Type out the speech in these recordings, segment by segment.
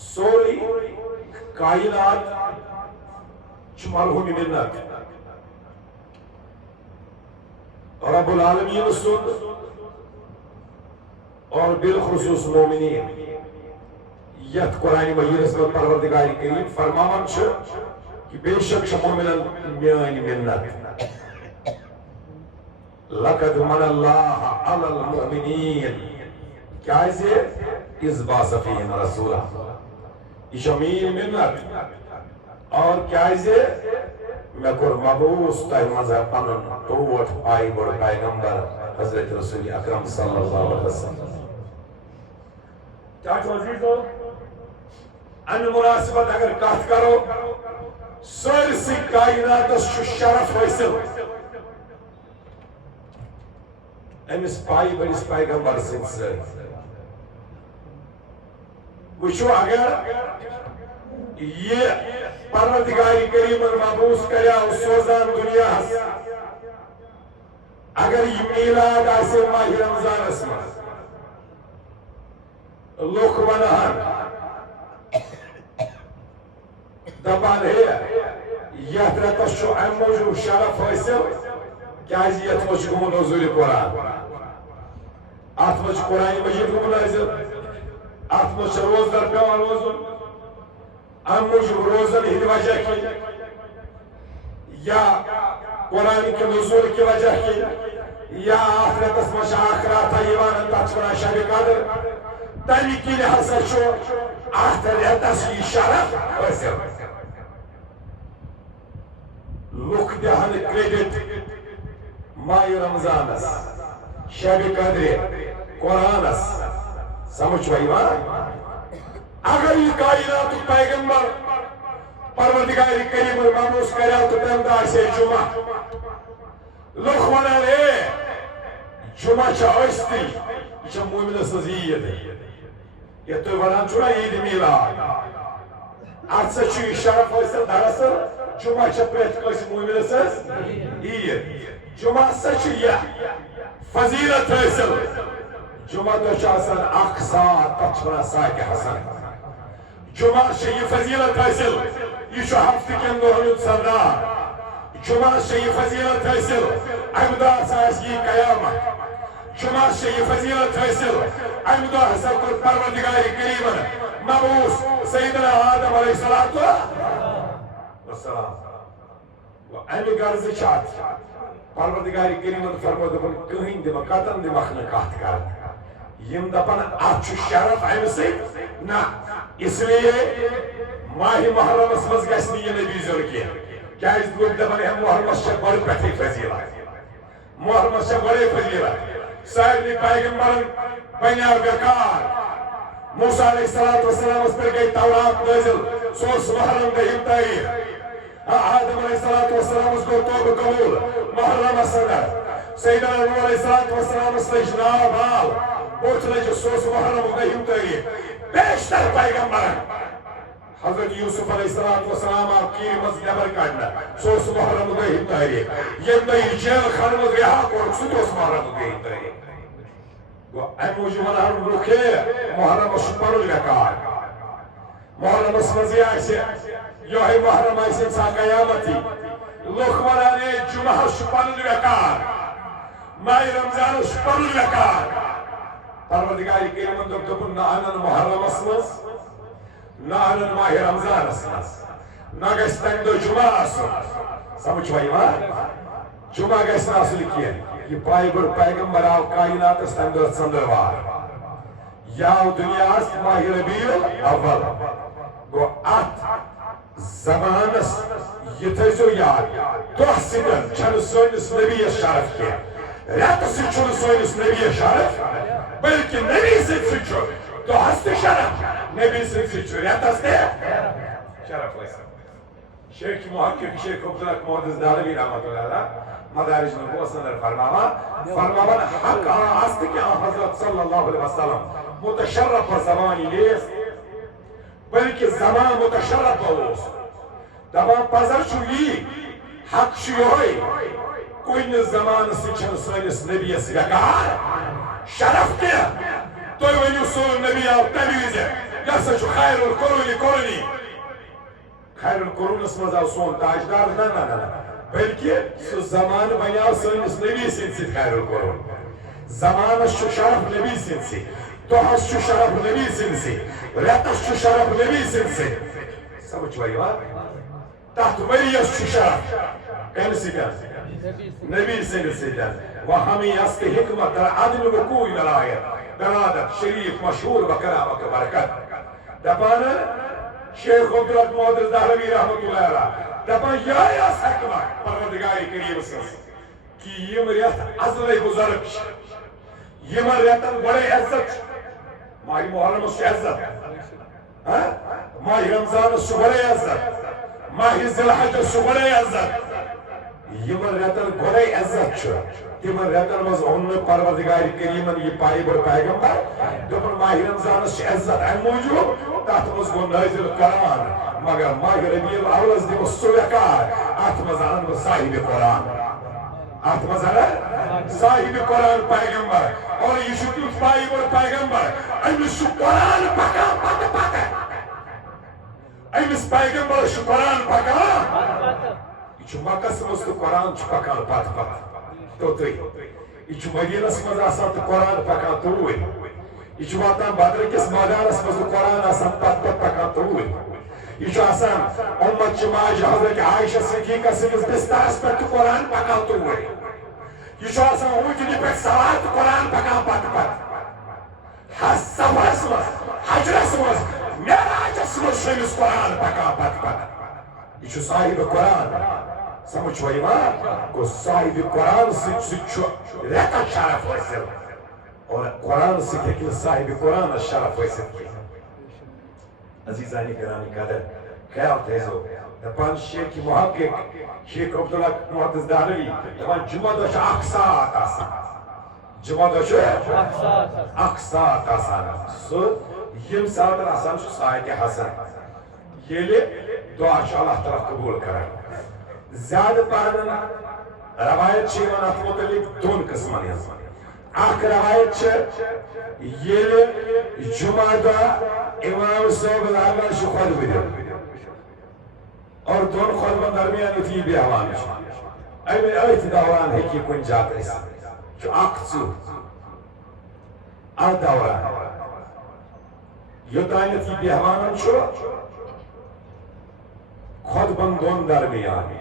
Sorry کائنات مرحوم منت رب العالمین سن اور بالخصوص مومنین یت قرآن مجید میں پروردگار کریم فرماون چھ کہ بے شک مومنن میانی منت لقد من اللہ علی المؤمنین کیازے اس باس فیہم رسولہ یہ مین منت اور کیازے میں کور مبعوث تہ مذہب پنن ٹوٹ پائی بڑ پیغمبر حضرت رسول اکرم صلی اللہ علیہ وسلم چاچو عزیزو ان مناسبت اگر کہت کرو سرسی کائنات شرف حاصل امس پائی بڑس پیغمبر سن وچو اگر یہ پروردگار کریم مبعوث کریا سوزان دنیا اگر یہ میلاد آسے ماہ رمضان اسمہ لوگ ونہان دبان ہے یت رتس چو ام موجود شرف حاصل کیازِ یت مجھ گومن حضور قرآن ات مجھ قرآن مجید گومن حاصل ات مجھ روزدار پیوان روزن ام موجود روزن ہند وجہ کی یا قرآن کے نزول کی وجہ کی یا آخرتس مجھ آخرات ایوان تچونا شب قدر تمی کی لحظہ چو آخرتس یہ شرف حاصل لوک دہن کریڈٹ ماہ رمضانس شب قدر قرآنس سمجھ وائیوان اگر یہ کائنات پیغمبر پروردگار کریم مبعوث کریا تو تمدہ سے جمعہ لوگ ونان ہے جمعہ چا ٲستی یہ چا مومنس عید یہ تو ونان چھوڑا عید میلاد ات سا چھو یہ شرف حاصل دراصل جمعہ چا پریت کس مومنس عید جمعہ سا چھو یہ فضیلت حاصل جمعہ تو چاسن اقصا تچھونا ساکہ حسن جمعہ سے یہ فضیلت حاصل یہ چھو ہفتے کے اندر سردار جمعہ سے یہ فضیلت حاصل احمدہ ساس کی قیامت جمعہ سے یہ فضیلت حاصل احمدہ حسن کو پروردگار کریم مبعوث سیدنا آدم علیہ السلام و امی غرض چاہت پروردگار کریم فرمو دپن کہیں دمہ قطن دمہ نکات کر یم دپن اچھو شرف امی سے نا اس لیے ماہ محرم اسمز گسنی یہ نبی ذر کیا کیا اس لوگ دپن ہم محرم سے بڑی پہتی فضیلت محرم سے بڑی فضیلت سائدنی پیغمبر بنیار بیکار موسیٰ علیہ السلام اس پر گئی تورات نازل سوس محرم دہیم تاریخ آدم علیہ السلام اس کو توب قبول محرم صدر سیدنا نوح علیہ السلام اس لئے جناب آل پوچھنے جو سوس محرم دہیم تاریخ بیشتر پیغمبر حضرت یوسف علیہ السلام آپ کی مسجد نبر کرنا سوس محرم دہیم تاریخ یہ نئی جیل خانمت رہا کور سوس محرم دہیم تاریخ وہ اے موجود ہم رکھے محرم شپر الگکار محرم اسمزی آئیسے یہ ہے محرم آئیسے انسا قیامتی لوگ ورانے جمعہ شپر الگکار ماہ رمضان شپر الگکار پروردگاری کریم اندر دبن نہ آنن محرم اسمز نہ آنن ماہ رمضان اسمز نہ گستن دو جمعہ اسمز سمجھ بھائی ماں جمعہ گستن اصل کیا یہ پائی گر پیغمبر آو کائنات استندر سندروار یاو دنیا است ماہ ربیع اول گو ات زمانس یہ تیزو یاد توہ سدن چھن سوینس نبی شرف کیا رات سے چھن سوینس نبی شرف بلکہ نبی سے چھو تو ہست شرف نبی سے چھو رات ہستے شرف لیسا شیخ محقق شیخ عبداللہ محدث دہلوی رحمت اللہ مدارج نبوت اندر فرماوا حق آست کہ حضرت صلی اللہ علیہ وسلم متشرف زمانی لیس بلکہ زمان متشرف بلوس دبان پزر چھو یہ حق چھو ہوئی کوئی زمان سے چھن سوینس نبی اس یکار شرف کیا تو ونیو سول نبی آو تبیوزے يسا شو خير القرون قرني خير القرون اسمه ذا سون تاجدار نا بلکہ سو زمان بنیاو سنس نبی سنسی خیر القرون زمان شو شرف نبی سنسی توحس شو شرف نبی سنسی رتس شو شرف نبی سنسی سمجھ بھائی تحت وریس شو شرف کم سکن نبی سنسی وہمی یست حکمت در عدل وقوع دلائر برادت شریف مشہور بکرامک برکت دپانا شیخ عبداللہ محدث دہلوی رحمت اللہ علیہ دپان یا حکمت پروردگاری کریم سنس کہ یم ریت ازل بزرگ یم ریتن بڑے عزت ماہ محرم سے عزت ماہ رمضان سے بڑے عزت ماہ ذی الحج سے بڑے عزت یم ریتن بڑے عزت تم ریتن مز اون پروردگار کریمن یہ پائی بڑ پیغمبر دپان ماہ رمضان سے عزت ام موجود تحت مز گو نازل قرآن مگر ماہ ربیع الاول دم سویکار ات مز ان صاحب قرآن ات مز صاحب قرآن پیغمبر اور یہ شتیت پائی بڑ پیغمبر امس قرآن پکا پتہ پتہ امس پیغمبر قرآن پکا یہ مکس مز تو قرآن پکان پتہ پتہ توتي يچ مدينس مز آسان تو قرآن پکان توي يچ واتان بدر کس مادانس مز قرآن آسان پت پکان توي يچ آسان امت ماج حضرت عائشہ صدیقہ سنس بسترس پر قرآن پکان توي يچ آسان اوجنی پر سوار قرآن پکان پت سفرس مز حجرس مز معراجس مز شمس قرآن پکان پت يچ صاحب قرآن سمجھ وہی کو صاحب قرآن سے رہتا شرف حاصل اور قرآن سے کہ صاحب قرآن شرف حاصل عزیزانی گرامی قدر خیال تیزو دپان شیخ محقق شیخ عبداللہ محدث دہلوی دپان جمعہ دوش اقساط آسان جمعہ دوش اقساط آسان سو یم ساتر آسان شو سایت حسن یہ لئے دعا شاء اللہ تعالیٰ قبول کریں زیادہ پہنا روایت چیوان ات متعلق دون قسمان اخ روایت چھ یہ جمعہ دا امام صاحب لاغر شو خود بیدر اور دون خطبہ درمیان اتنی بیاوان ایمن ایت دوران ہے کہ کن جات اس جو اقصو ال دوران یوتاین اتنی بیاوان شو خطبہ دون درمیان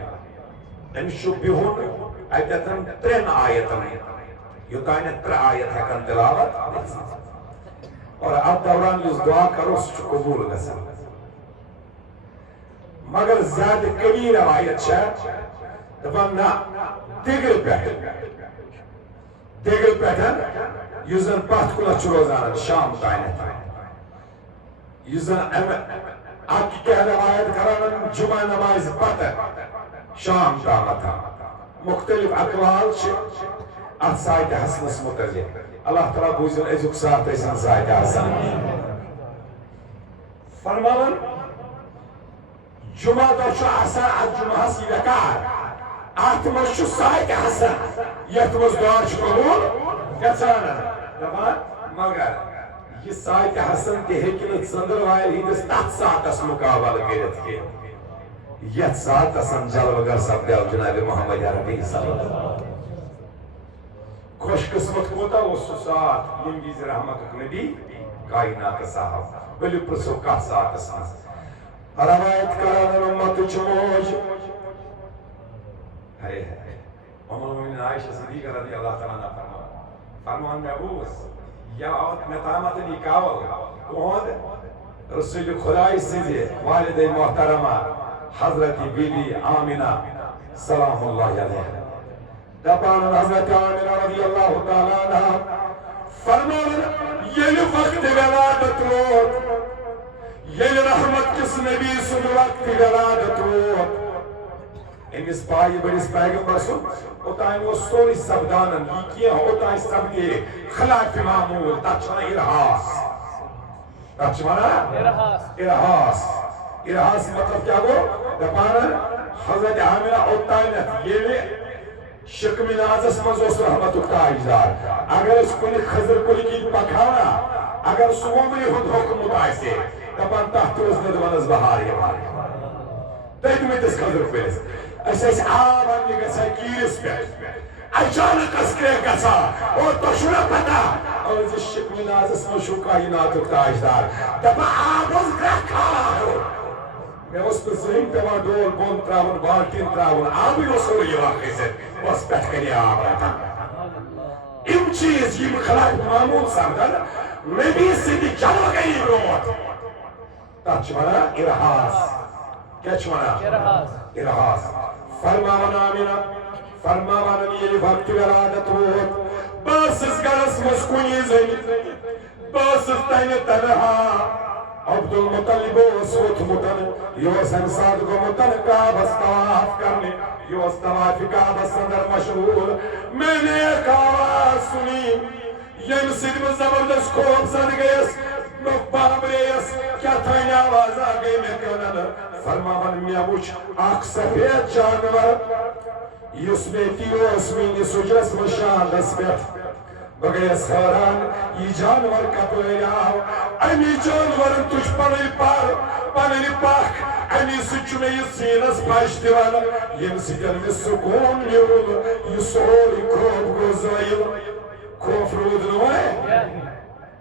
امشو بہون ایتتن ترین آیتن یوتاین تر آیت ہے تلاوت اور اب دوران اس دعا کرو سچ قبول گسن مگر زیادہ کمی روایت شاید دفعہ نا دیگر پیٹن یوزن پات کلا چروزان شام تائنت یوزن آکی کہ روایت کرن جمعہ نماز پتہ شام دامتا مختلف اقوال ات سایت حسنس متعلق اللہ تعالیٰ بوزن ازک ساتھ ایسان سایت حسن فرمان جمعہ دو شو حسن ات جمعہ سی وکار ات مشو سایت حسن یت مز دعا شو قبول گچانا دفعہ مگر یہ سایت حسن کے حکمت سندر وائل ہندس تحت ساتھ اس مقابل گیرت کے یت ساتھ اسن جلوگر سب دیو جناب محمد عربی صلی اللہ علیہ وسلم خوش قسمت کوتا وہ ساتھ ینگیز رحمت نبی کائنات صاحب بلی پرسو کا ساتھ اسن روایت کران امت چموج ہے ام المؤمنین عائشہ صدیقہ رضی اللہ تعالیٰ عنہ فرمان محبوس یا آت مطامت نکاول کون رسول خدای سیدی والد محترمہ حضرت بی بی آمینہ سلام اللہ علیہ دپان حضرت آمینہ رضی اللہ تعالیٰ عنہ فرمان یہ وقت ولادت روت یہ رحمت کس نبی سن وقت ولادت روت امس پائی بڑیس پیغمبر سن اوتائیں وہ سوری سبدانن یہ کیا اوتائیں سب کے خلاف معمول تچمنا ارحاس ارحاس مطلب کیا گو دپانا حضرت عاملہ اوتائنت یہ لئے شکم نازس مزوس رحمت اکتاج دار اگر اس کنی خضر کلی کی پکھانا اگر سومنی ہند حکمت آسے دپان تحت روز ندوانس بہار یوان تیتمتس خضر پھرس اس آب انہِ گژھان کیٖرِس پٮ۪ٹھ اچانک کرٛیٚکھ گژھان اور تۄہہِ چھُو نا پتہ أزِ شِکوٕ نازس منٛز چھُو کایناتُک تاجدار دپان آب اوس گرٛٮ۪کھ کھالان ہیوٚر مےٚ اوس نہٕ زٕہٕنۍ پٮ۪وان ڈول بۄن ترٛاوُن بالٹیٖن ترٛاوُن آبٕے اوس سورُے یِوان کھٔسِتھ بس پٮ۪ٹھٕ کَنہِ آب رٹان یِم چیٖز یِم خلاف معموٗل سپدن نبی سٕنٛدِ جلوٕ گٔیی برٛونٛٹھ تتھ چھِ ونان اِرحاس کیٛاہ چھِ ونان اِرحاس فرماوان آمینا فرماوان ییٚلہِ وقتہِ ولادت ووت بہٕ ٲسٕس گرس منٛز کُنی زٔنۍ بہٕ ٲسٕس تنہِ تنہا عبدالمطلب اوس ووٚتھمُت یہِ اوس امہِ ساتہٕ گوٚمُت کعبس طواف کرنہِ یہِ اوس طواف کعبس اندر مشغوٗل میں نے ایک آواز سُنی ییٚمہِ سۭتۍ بہٕ زبردست خوفزد گٔیس بہٕ بابرییس کیٛاہ تانۍ آوازا گٔے مےٚ کٲنن فرماوان مےٚ وُچھ اکھ سفید جانور یُس مےٚ تہِ اوس میٛٲنِس حُجرس منٛز شاندس پٮ۪ٹھ بہٕ گٔیس حٲران یہِ جانور کپٲرۍ آو اَمی جانورن تُج پنٕنۍ پر پنٕنۍ پکھ اَمی سۭتۍ چھُ مےٚ یہِ سیٖنس پش دِوان ییٚمہِ سۭتۍ مےٚ سکوٗن میوٗل یہِ سورُے خوف گوٚو زٲیِل خوف روٗد نہٕ وۄنۍ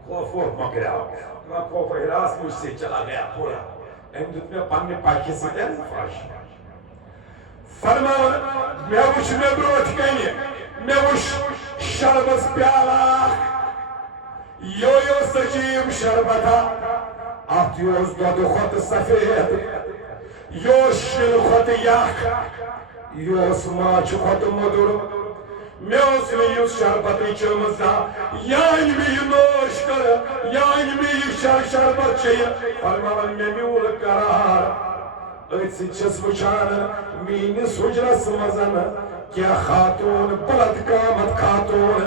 خوف ووت مۄکلیو خوف ہراس مجھ سے چلا گیا پورا أمۍ دیُت مےٚ پننہِ پکھِ سۭتۍ پھش فرماوان مےٚ وُچھ مےٚ برٛونٛٹھ کنہِ مےٚ وُچھ شربس پیالہٕ اکھ یہِ اوس عجیٖب شربتا اتھ یہِ اوس دۄدٕ کھۄتہٕ سفید یہِ اوس شِنہٕ کھۄتہٕ یخ یہِ اوس ماچھِ کھۄتہٕ موٚدُر مےٚ اوس نہٕ یُس شربتٕے چٲمٕژ زانٛہہ یا أنۍ مےٚ یہِ نوش کر یا أنۍ مےٚ یہِ شربت چیٚیہِ فرماوان مےٚ میوٗل قرار أتھۍ سۭتۍ چھَس وٕچھان میٛٲنِس حُجرس منٛز کیٚنٛہہ خاتوٗن بلند قامت خاتوٗن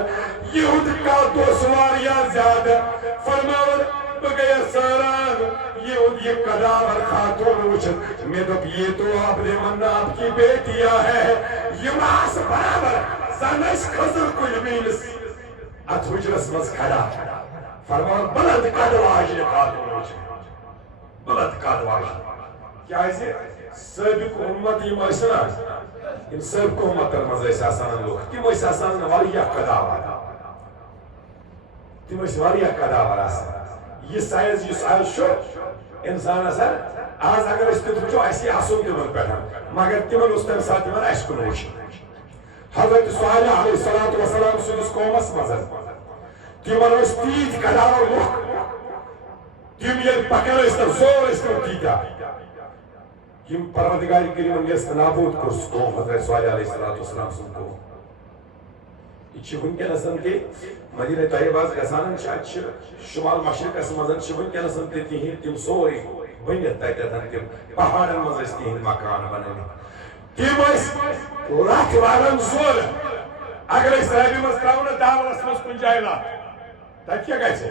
یِہُنٛد قد اوس واریاہ زیادٕ فرماوان بہٕ گٔیس حٲران یِہُنٛد یہِ قداور خاتوٗن وٕچھِتھ مےٚ دوٚپ یہ تو اپنے مناپ کی بیٹیاں ہے یِم آسہٕ برابر زن ٲسۍ کھٔزٕر کُلۍ میٛٲنِس اتھ حُجرس منٛز کھڑا فرماوان بلند قد واجنہِ خاتوٗن وٕچھِتھ بلند قد واجنہِ کیٛازِ سٲبِق اُمت یِم ٲسۍ نا یِم سٲبقہٕ اُمتن منٛز ٲسۍ آسان لُکھ تِم ٲسۍ آسان واریاہ قداور تِم ٲسۍ واریاہ قداور آسان یہِ سایز یُس آز چھُ اِنسانس آز اگر أسۍ تیُتھ وٕچھو اَسہِ یی اَسُن تِمن پٮ۪ٹھ مگر تِمن اوس تمہِ ساتہٕ یِوان اَسہِ کُن وٕچھنہٕ حضرت صالح علیہ الصلوۃ والسلام سٕنٛدِس قومس منٛز تِمن ٲسۍ تیٖتۍ قداور لُکھ تِم ییٚلہِ پکان ٲسۍ تہٕ زور ٲسۍ تِم تیٖتیٛاہ یِم پروردگارِ کریٖمن یۄس نابوٗد کوٚر سُہ قوم حضرت صالح علیہ الصلوۃ والسلام سُنٛد قوم یہِ چھِ وٕنکیٚنس تہِ مدیٖنہ طیبہس گژھان چھِ اتہِ چھِ شُمال مشرقس منٛز چھِ وٕنکیٚنس تہِ تِہنٛدۍ تِم سورُے بٔنِتھ تتٮ۪تھ تِم پہاڑن منٛز ٲسۍ تِہنٛدۍ مکان بنٲومٕتۍ تِم ٲسۍ لَتھ والان زورٕ اگر أسۍ ربہِ منٛز ترٛاوو نا داورس منٛز کُنہِ جایہِ لَتھ تتہِ کیٛاہ گژھِ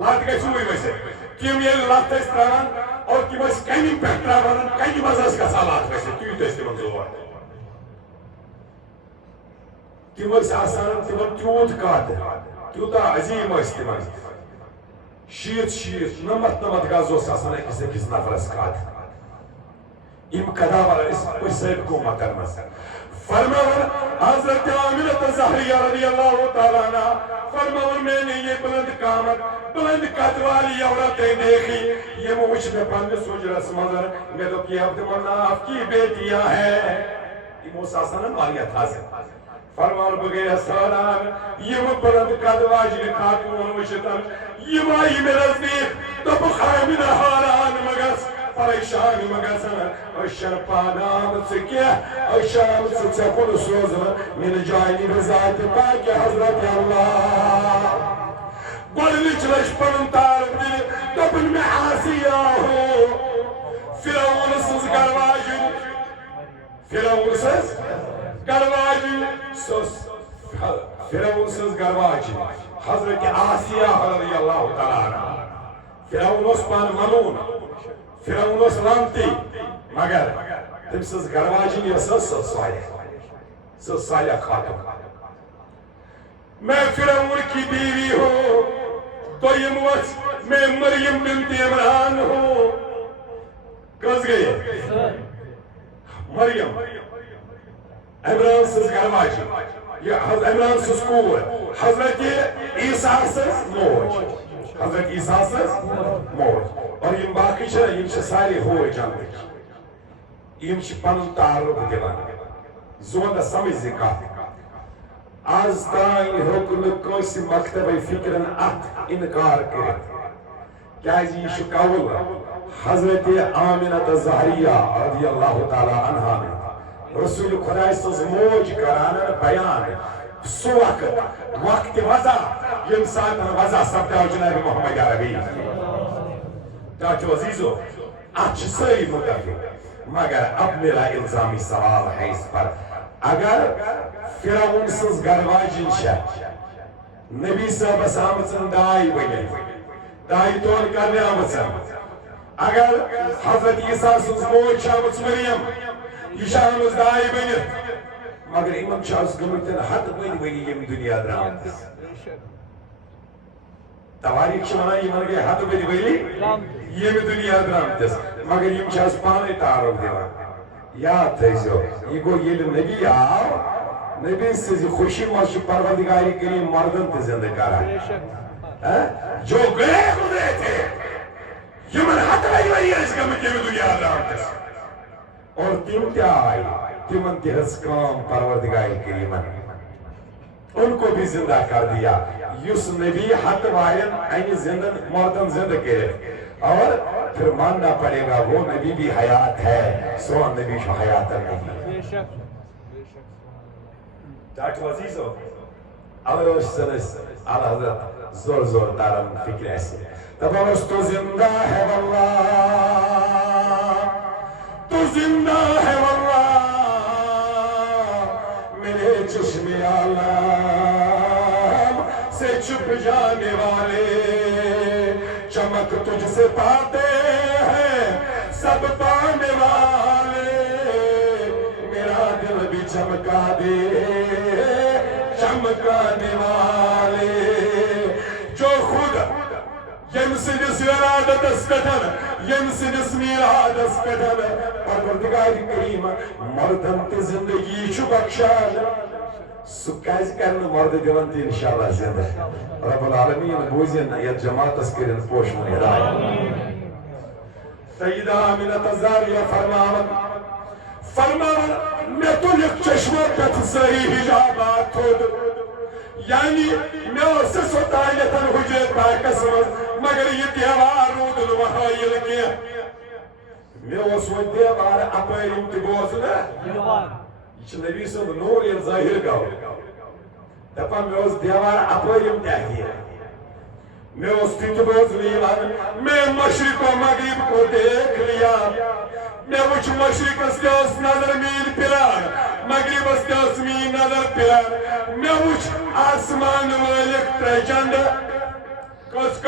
لَتھ گژھِ ہُے ؤسِتھ تِم ییٚلہِ لَتھ ٲسۍ ترٛاوان اور تِم ٲسۍ کَنہِ پٮ۪ٹھ ترٛاوان کَنہِ منٛز ٲس گژھان لَتھ ؤسِتھ تیوٗت ٲسۍ تِمن زور تِم ٲسۍ آسان تِمن تیوٗت قد تیوٗتاہ عظیٖم ٲسۍ تِمن 90 گز اوس آسان أکِس نفرس قد یِم قداور ٲسۍ پٔتۍ سٲبقہٕ اُمتن منٛز فرماوان حضرت آمنہ زہریہ رضی اللہ تعالیٰ عنہ فرماوان میں نے یہ بلند قامت بلند قد والی عورتیں دیکھی یہ وٕچھ مےٚ پننِس حُجرس منٛز مےٚ دوٚپ یہِ عبد مناف کی بیٹیاں ہیں یِم اوس آسان واریاہ تھزٕ فرماوان بہٕ گٔیس حٲران یِم بلند قد واجنہِ خاتوٗن وٕچھِتھ یِم آیہِ مےٚ نزدیٖک دوٚپُکھ آمنہ حٲران مہ گژھ پریشان مہ گژھن أسۍ چھنہٕ پانہٕ آمژٕ کینٛہہ أسۍ چھِ آمژٕ ژےٚ کُن سوزنہٕ مِنہٕ جانہِ بذاتِ پاکہِ حضرت اللہ گۄڈنِچ لَٹہِ پنُن تعارُف دِنہِ دوٚپُن مےٚ آسِیا ہو فرعون سٕنٛز گرواجِنۍ فرعون سٕنٛز گرواجِنۍ سۄ ٲس فرعون سٕنٛز گرواجِنۍ حضرت آسیہ رضی اللہ تعالیٰ عنہ فرعون اوس پانہٕ وَنوُن فرعون اوس لانتی مگر تٔمۍ سٕنٛز گرواجِنۍ یۄس ٲس سۄ ٲس صالح خاتون میں فرعون کی بیوی ہوں دوٚیِم ؤژھ میں مریم بنت عمران ہوں. کس گئی مریم عمران سز گرواجی یہ عمران سز کور حضرت عیسیٰ سز موج حضرت عیسیٰ سز موج اور یہ باقی چھنا یہ سارے ہوئے جانتے یہ پن تعارف دلان زون سمجھ زکا آز تائیں حکم کوئی مکتب فکرن ات انکار کرت کیا یہ قول حضرت آمنہ زہریہ رضی اللہ تعالی عنہ میں رسول خدا سز موج کران بیان سو وقت وضع یم ساتھ وضع سپداو جناب محمد عربی ڈاکٹر عزیزو اچھ سری متفق مگر اب میرا الزامی سوال ہے اس پر اگر فرعون سز گرواجن شاہ نبی صاحب سامسن دائی بنی دائی تون کرنے آمسن اگر حضرت عیسیٰ سز موج شامس مریم یہ شامس دائی بنی مگر امام شاہس گمتن حد بنی یم دنیا درامتس تواریخ شمانا یمن گئے حد بنی یم دنیا درامتس مگر یم شاہس پانے تعارف دیوان یاد تھیزو یہ گو یہ نبی آو نبی سے خوشی موشی پروردگاری کریم مردن تے زندہ کرا جو گئے خودے تھے یمن حد بنی اس گمت یم دنیا درامتس اور تیم کیا آئی تیمن تی حس کام پروردگاری کریمن ان کو بھی زندہ کر دیا یس نبی حد وائن اینی زندہ مردن زندہ کرے اور پھر ماننا پڑے گا وہ نبی بھی حیات ہے سو نبی شو حیات نہیں ڈاکٹر عزیزو اللہ سنس اللہ حضرت زور زور دارم فکر ایسے تبارس تو زندہ ہے واللہ تو زندہ ہے واللہ میرے چشم عالم سے چھپ جانے والے چمک تجھ سے پاتے ہیں سب پانے والے میرا دل بھی چمکا دے چمکانے والے جو خود یم سنس ارادت اسپتن یم سنس میراد اسپتن پروردگاری کریم مردن تی زندگی چو بخشان سکایز کرن مرد دیون تی انشاءاللہ زندہ رب العالمین بوزین یا جماعت اسکرین پوش من ہدایت سیدہ آمینہ زاریہ فرماون میں تو یک چشمہ پت سری حجابات تھود یعنی میں اسے سوتایتن حجرت باکس مگر یہ دیوار رودن وحایل کیا میں اس وہ دیوار اپیریم تی بوزن یہ نبی صلی نور یہ ظاہر گاو دپا میں اس دیوار اپیریم تیاکیا میں اس تی بوزن میں مشرق و مغرب کو دیکھ لیا میں وچ مشرق اس نظر میل پلان مغرب اس میل نظر پلان میں وچ آسمان والک ترچند کس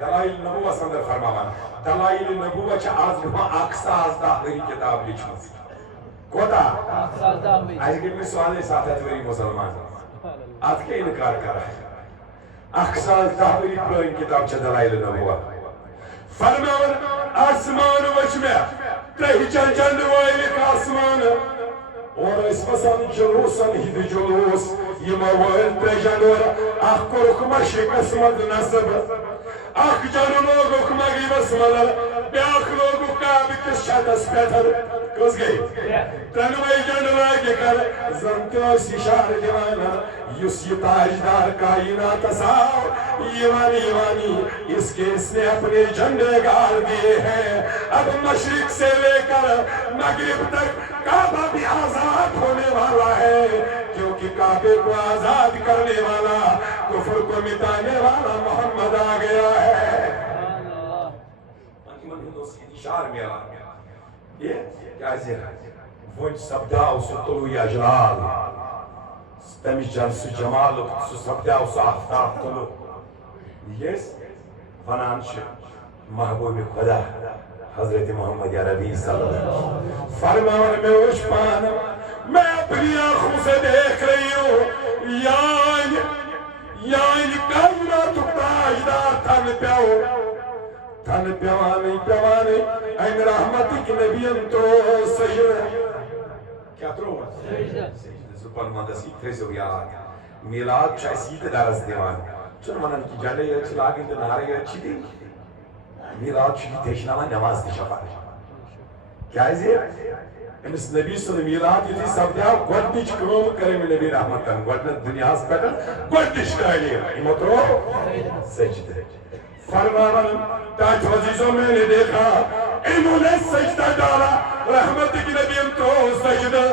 دلائل نبوہ سندر فرماوان دلائل نبوہ چا آز بہا اقصاص داخلی کتاب لچھنس کوتا آج کے میں سوالی ساتھ ہے مسلمان آج کے انکار کر رہا ہے اقصاص داخلی پرائن کتاب چا دلائل نبوہ فرماوان آسمان وچ میں تہچن جند وائلک آسمان اور اس مسان جلوسن ہی جلوس یہ موائل تہچن اور آخ کو رکھ مشرق اسمد نصب آخ جن لوگو مغرب اسمد بیاخ لوگو کعب کس شد اسپیتر کس گئی تنوی جن لاغی کر زنتیوس اشار دیوانا یس یہ تاجدار کائنات ساو ایوانی اس کے اس نے اپنے جھنڈے گار دیے ہیں اب مشرق سے لے کر مغرب تک کعبہ بھی آزاد ہونے والا ہے کیونکہ کعبے کو آزاد کرنے والا کفر کو مٹانے والا محمد آ گیا ہے انتمن ہندوس کی اشار میں آگیا یہ کیا زیر ونچ سبداو سو طلوی اجلال تمیش جن سو جمال سو سبداو سو آفتاب طلو یہ فنانش محبوب خدا حضرت محمد عربی صلی اللہ علیہ وسلم فرمان میں اوش پانا میں اپنی آنکھوں سے دیکھ رہی ہوں یعنی کائنات تاجدار تھن پیو تھن پیوانے این رحمت کی نبیان تو سجدہ کیا ترو زبان مندس یہ تھیزو یاد میلاد چاہیس یہ درس دیوان چون منن کی جانے یہ چلاگین دن آرے یہ چی دی میلاد چی تیشناما نماز دی شفا کیا ہے یہ امس نبی صلی اللہ علیہ وسلم میلاد یہ سب دیا گوڑنیچ کروم کرے میں نبی رحمتن گوڑنیچ دنیا اس پیٹن گوڑنیچ کائلی امترو سجدہ فرمان تاج وزیزوں میں نے دیکھا انہوں نے سجدہ ڈالا رحمت کی نبی تو سجدہ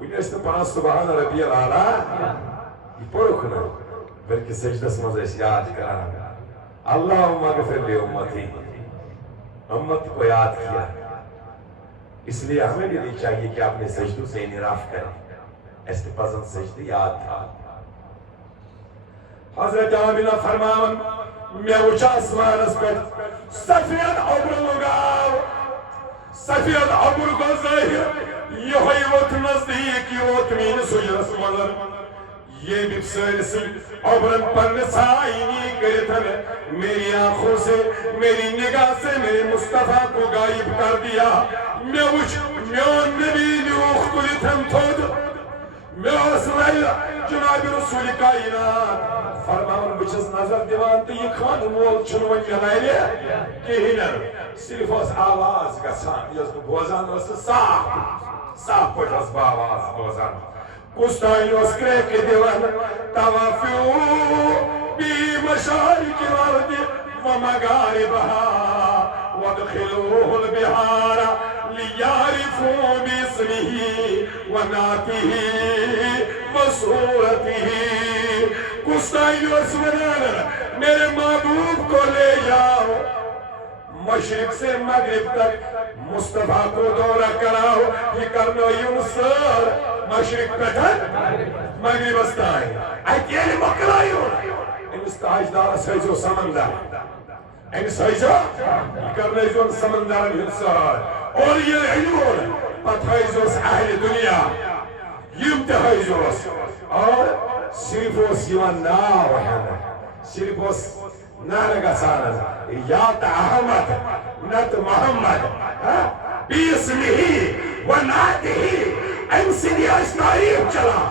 ونیس نے پانا سبحان ربی العالی یہ پڑھو کنا بلکہ سجدہ سمجھے اس یاد کرنا اللہم اغفر لی امتی امت کو یاد کیا اس لیے ہمیں بھی نہیں چاہیے کہ اپنے سجدوں سے انعراف کریں ایسے پسند سجدہ یاد تھا حضرت آمینہ فرمان میں اچھا اسمان اس پر سفید عبر لگاو سفید عبر کو ظاہر یہ ہوئی وقت نزدیک یہ وقت مین سجرس مدر یہ بھی سلسی عبرن پر نسائنی کرتا ہے میری آنکھوں سے میری نگاہ سے میرے مصطفیٰ کو غائب کر دیا میں اچھ میون نبی نیوخ کلیتم تھود میں اسرائیل جناب رسول کائنات فرمان بچس نظر دیوان تو یہ خان مول چنون جنائلے کہینر صرف اس آواز کا سان یہ اس کو بوزان اس صاف پٹ اس با آواز بوزان کستائی اس کریک دیوان توافیو بی مشارک الارد ومغاربها وادخلوه البحار ليعرفوا باسمه ونعته وصورته کستائی اس منانا میرے محبوب کو لے جاؤ مشرق سے مغرب تک مصطفیٰ کو دورہ کراؤ یہ کرنو یونسر مشرق پتن مغرب استائی ایتیلی مکلائیون انس تاجدار سیزو سمندر ان سیزو یہ کرنو یون سمندر یونسر اور یہ عیون پتھائیزوس اہل دنیا یمتحائیزوس اور صرف اس یوان ناو ہے صرف اس نارگا سانا یا تا احمد نت محمد بیسمہ و ناته امسنی اس تعریف چلا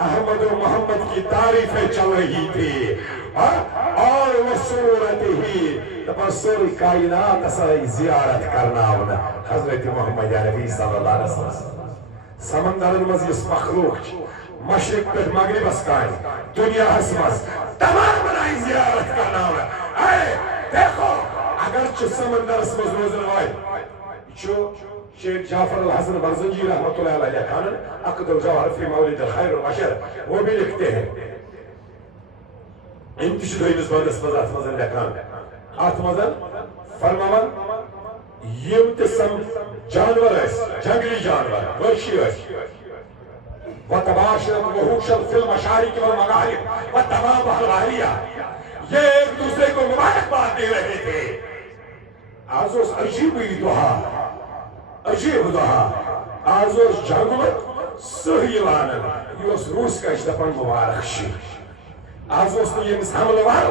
احمد و محمد کی تعریفیں چل رہی تھی اور وہ صورت ہی تبصر کائنات سرائی زیارت کرنا ہونا حضرت محمد عربی صلی اللہ علیہ وسلم سمندر المزیس مخلوق مشرق پر مغرب اسکائن دنیا حسمس تمام بنائی زیارت کرنا ہونا اے دیکھو اگرچہ سمندر اسمز روزن ہوئے جو شیخ جعفر الحسن برزنجی رحمت اللہ علیہ کانن عقد الجوہر فی مولد الخیر والعشر وہ بھی لکھتے ہیں انتشد ہوئی نسبت اسمز آتمزن لکھان آتمزن فرماون یم تسم جانور اس جنگلی جانور ورشی اس وتباشرت وحوشت فی المشارق والمغارب وتبابہ الغالیہ یہ ایک دوسرے کو مبارکباد دے رہے تھے آزوس عجیب دعا عجیب دعا آزوس جنگلت سہیوانن یہ اس روس کا اشتپن مبارک شی آزوس نے یہ حمل وار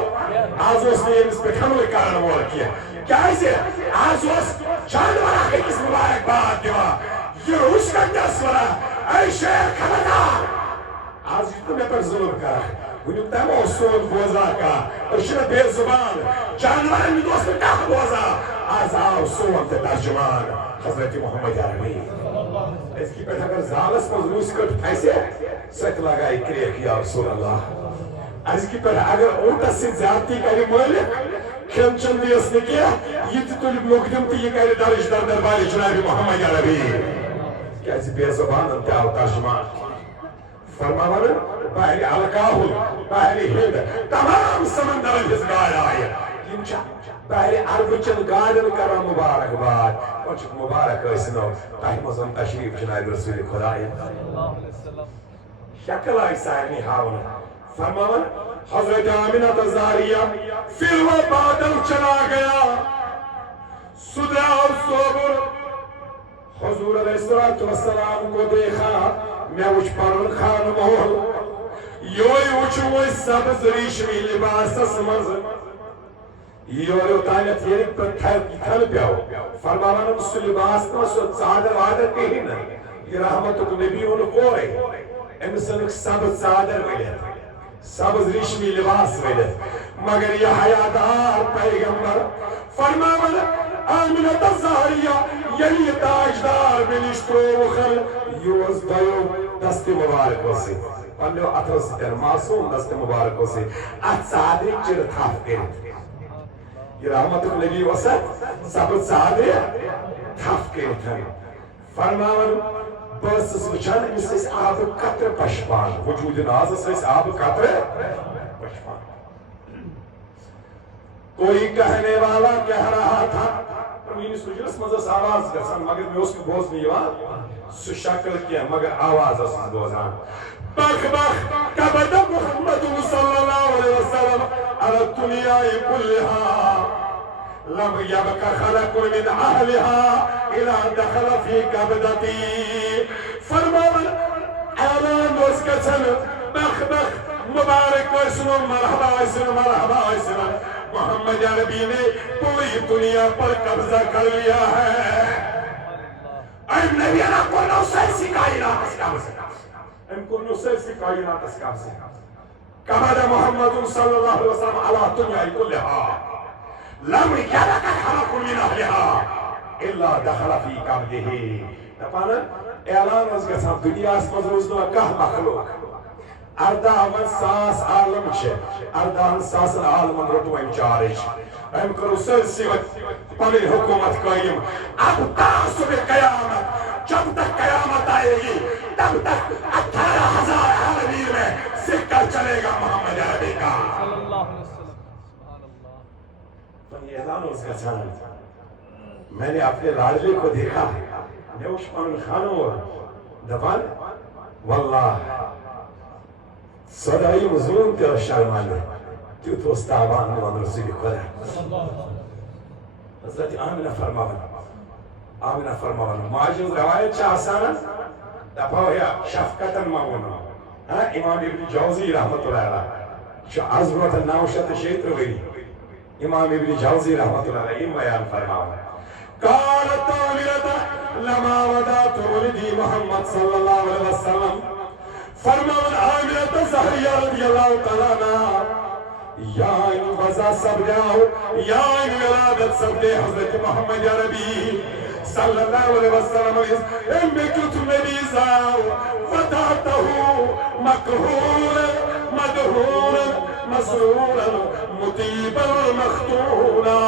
آزوس نے یہ پہ حمل کارن وار کیا کیا اسے آزوس جانور آگے کس مبارکباد دیوا یہ روس کا جسورا اے شیخ خبردار آز یہ تمہیں پر ظلم کرا ونیو تم اصول بوزا کا اشرا بے زبان جانور میں دوست میں کیا بوزا آز آو سوام تے ترجمان حضرت محمد عربی اس کی پیٹھ اگر زالس مضروس کٹ ایسے سک لگائی کریک یا رسول اللہ اس کی پیٹھ اگر اوٹا سے زیادتی کری مالک کھن چند دیس نے کیا یہ تطلب مقدم تی یہ کہہ درش در درباری جناب محمد عربی کیسی بے زبان انتہا ترجمان فرماوانا پہلی علقاہل پہلی ہند تمام سمندر جزگار آئے انچا پہلی عرب چند گارن کرا مبارک باد اور چک مبارک اسنو تاہی مزم تشریف جناب رسول خدای شکل آئی سائنی ہاونا فرماوانا حضرت آمینہ تزاریہ پھر وہ بادل چلا گیا صدرہ اور صبر حضور علیہ السلام کو دیکھا میں اچھ پرن خان محل یوری وچھو سبز ریشمی لباس مز یوری تانیت یہ تھل پیاو فرماوانم سو لباس نو سو چادر وادر کہیں نا یہ رحمت نبی ان کو ہے امسنک سبز چادر ولیت سبز ریشمی لباس ولیت مگر یہ حیادار پیغمبر فرماوان آمنت الزہریہ یلی تاجدار بنشتو وخل یوز دیو دست مبارک وسی پنیو اتھو ستر معصوم دست مبارک وسی ات سادری چر تھاف کرت یہ رحمت نبی وسط سبز سادری تھاف کرت فرماوان بس وچان امس اس آب قطر پشپان وجود ناز اس آب قطر پشپان کوئی کہنے والا کہہ رہا تھا میری سجرس مزس آواز گسان مگر میں اس کو بوز نہیں ہوا سو شکل کیا مگر آواز اس بوزان بخ بخ کبد محمد صلی اللہ علیہ وسلم على الدنیا کلها لم يبق خلق من اهلها الى دخل في قبضتي فرمان اعلان وسكتن بخ بخ مبارک وسلم مرحبا وسلم مرحبا وسلم محمد عربی نے پوری دنیا پر قبضہ کر لیا ہے ایم نبی انا کنو سیسی کائنات اسکام سے ایم کنو سیسی کائنات اسکام سے قبض محمد صلی اللہ علیہ وسلم علی دنیا کلها لم يبق خلق من اهلها الا دخل في قبضه تپانا اعلان از گژھان دنیاس منٛز روز نہٕ کانٛہہ مخلوق ارداہن ساس عالم چھِ ارداہن ساسن عالمن روٚٹ وۄنۍ چارج أمۍ کٔرٕو سٲرسٕے وۄنۍ پنٕنۍ حکومت قٲیِم اب تعصب قیامت جب تک قیامت آئے گی تب تک 18,000 عالمین میں سکہ چلے گا محمد عربی کا صلی اللہ علیہ وسلم یہ اعلان اس کا چاند میں نے اپنے لاڈلے کو دیکھا میں اس پانن خانوں دفان واللہ صدائی مزون تیرا شرمانے تو توستابان نوان رسول خدا حضرت آمینہ فرماوان ماجز روایت چاہ آسانا دپاو یا شفقتاً ماونا امام ابن جوزی رحمت اللہ علیہ جو عظمت ناوشت شیطر ویلی امام ابن جوزی رحمت اللہ علیہ بیان فرماوان قالت آمینہ لما ودات ولدی محمد صلی اللہ علیہ وسلم فرمان آمینہ زہریہ رضی اللہ تعالیٰ یا ان وضع سبجاؤ یا ان ولادت سبجے حضرت محمد عربی صلی اللہ علیہ وسلم امکت نبیزاؤ فتاتہو مکہورا مدہورا مسرورا مطیبا مختورا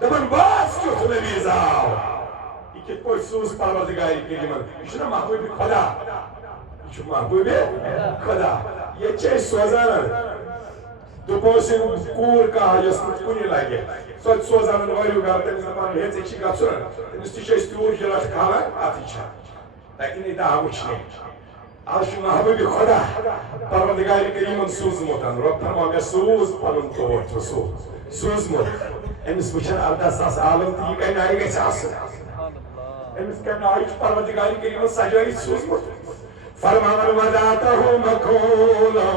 دبن باز کت نبیزاؤ کہ کوئی سوز پروردگاری کے لیے یہ چھنا محبوب خدا یہ چھنا محبوب خدا یہ چھے سوزان دو پوسن کور کہا جس کنی لگے سوچ سوزان ویلیو گارتا ہے زمان بھیت سے چکا سورا نستی چھے استیور جلال کھالا آتی چھا لیکن یہ دعا مچھنے آج محبوب خدا پروردگاری کے لیے من سوز موتن رب فرما میں سوز پنن توٹ سوز موت امس وچھن اردہ ساس عالم تی کہیں آئے گئے چاہسن امس کہنا آئیچ پروردگاری کے لیے سجائی سوز موت فرمان وداتہو مکھولا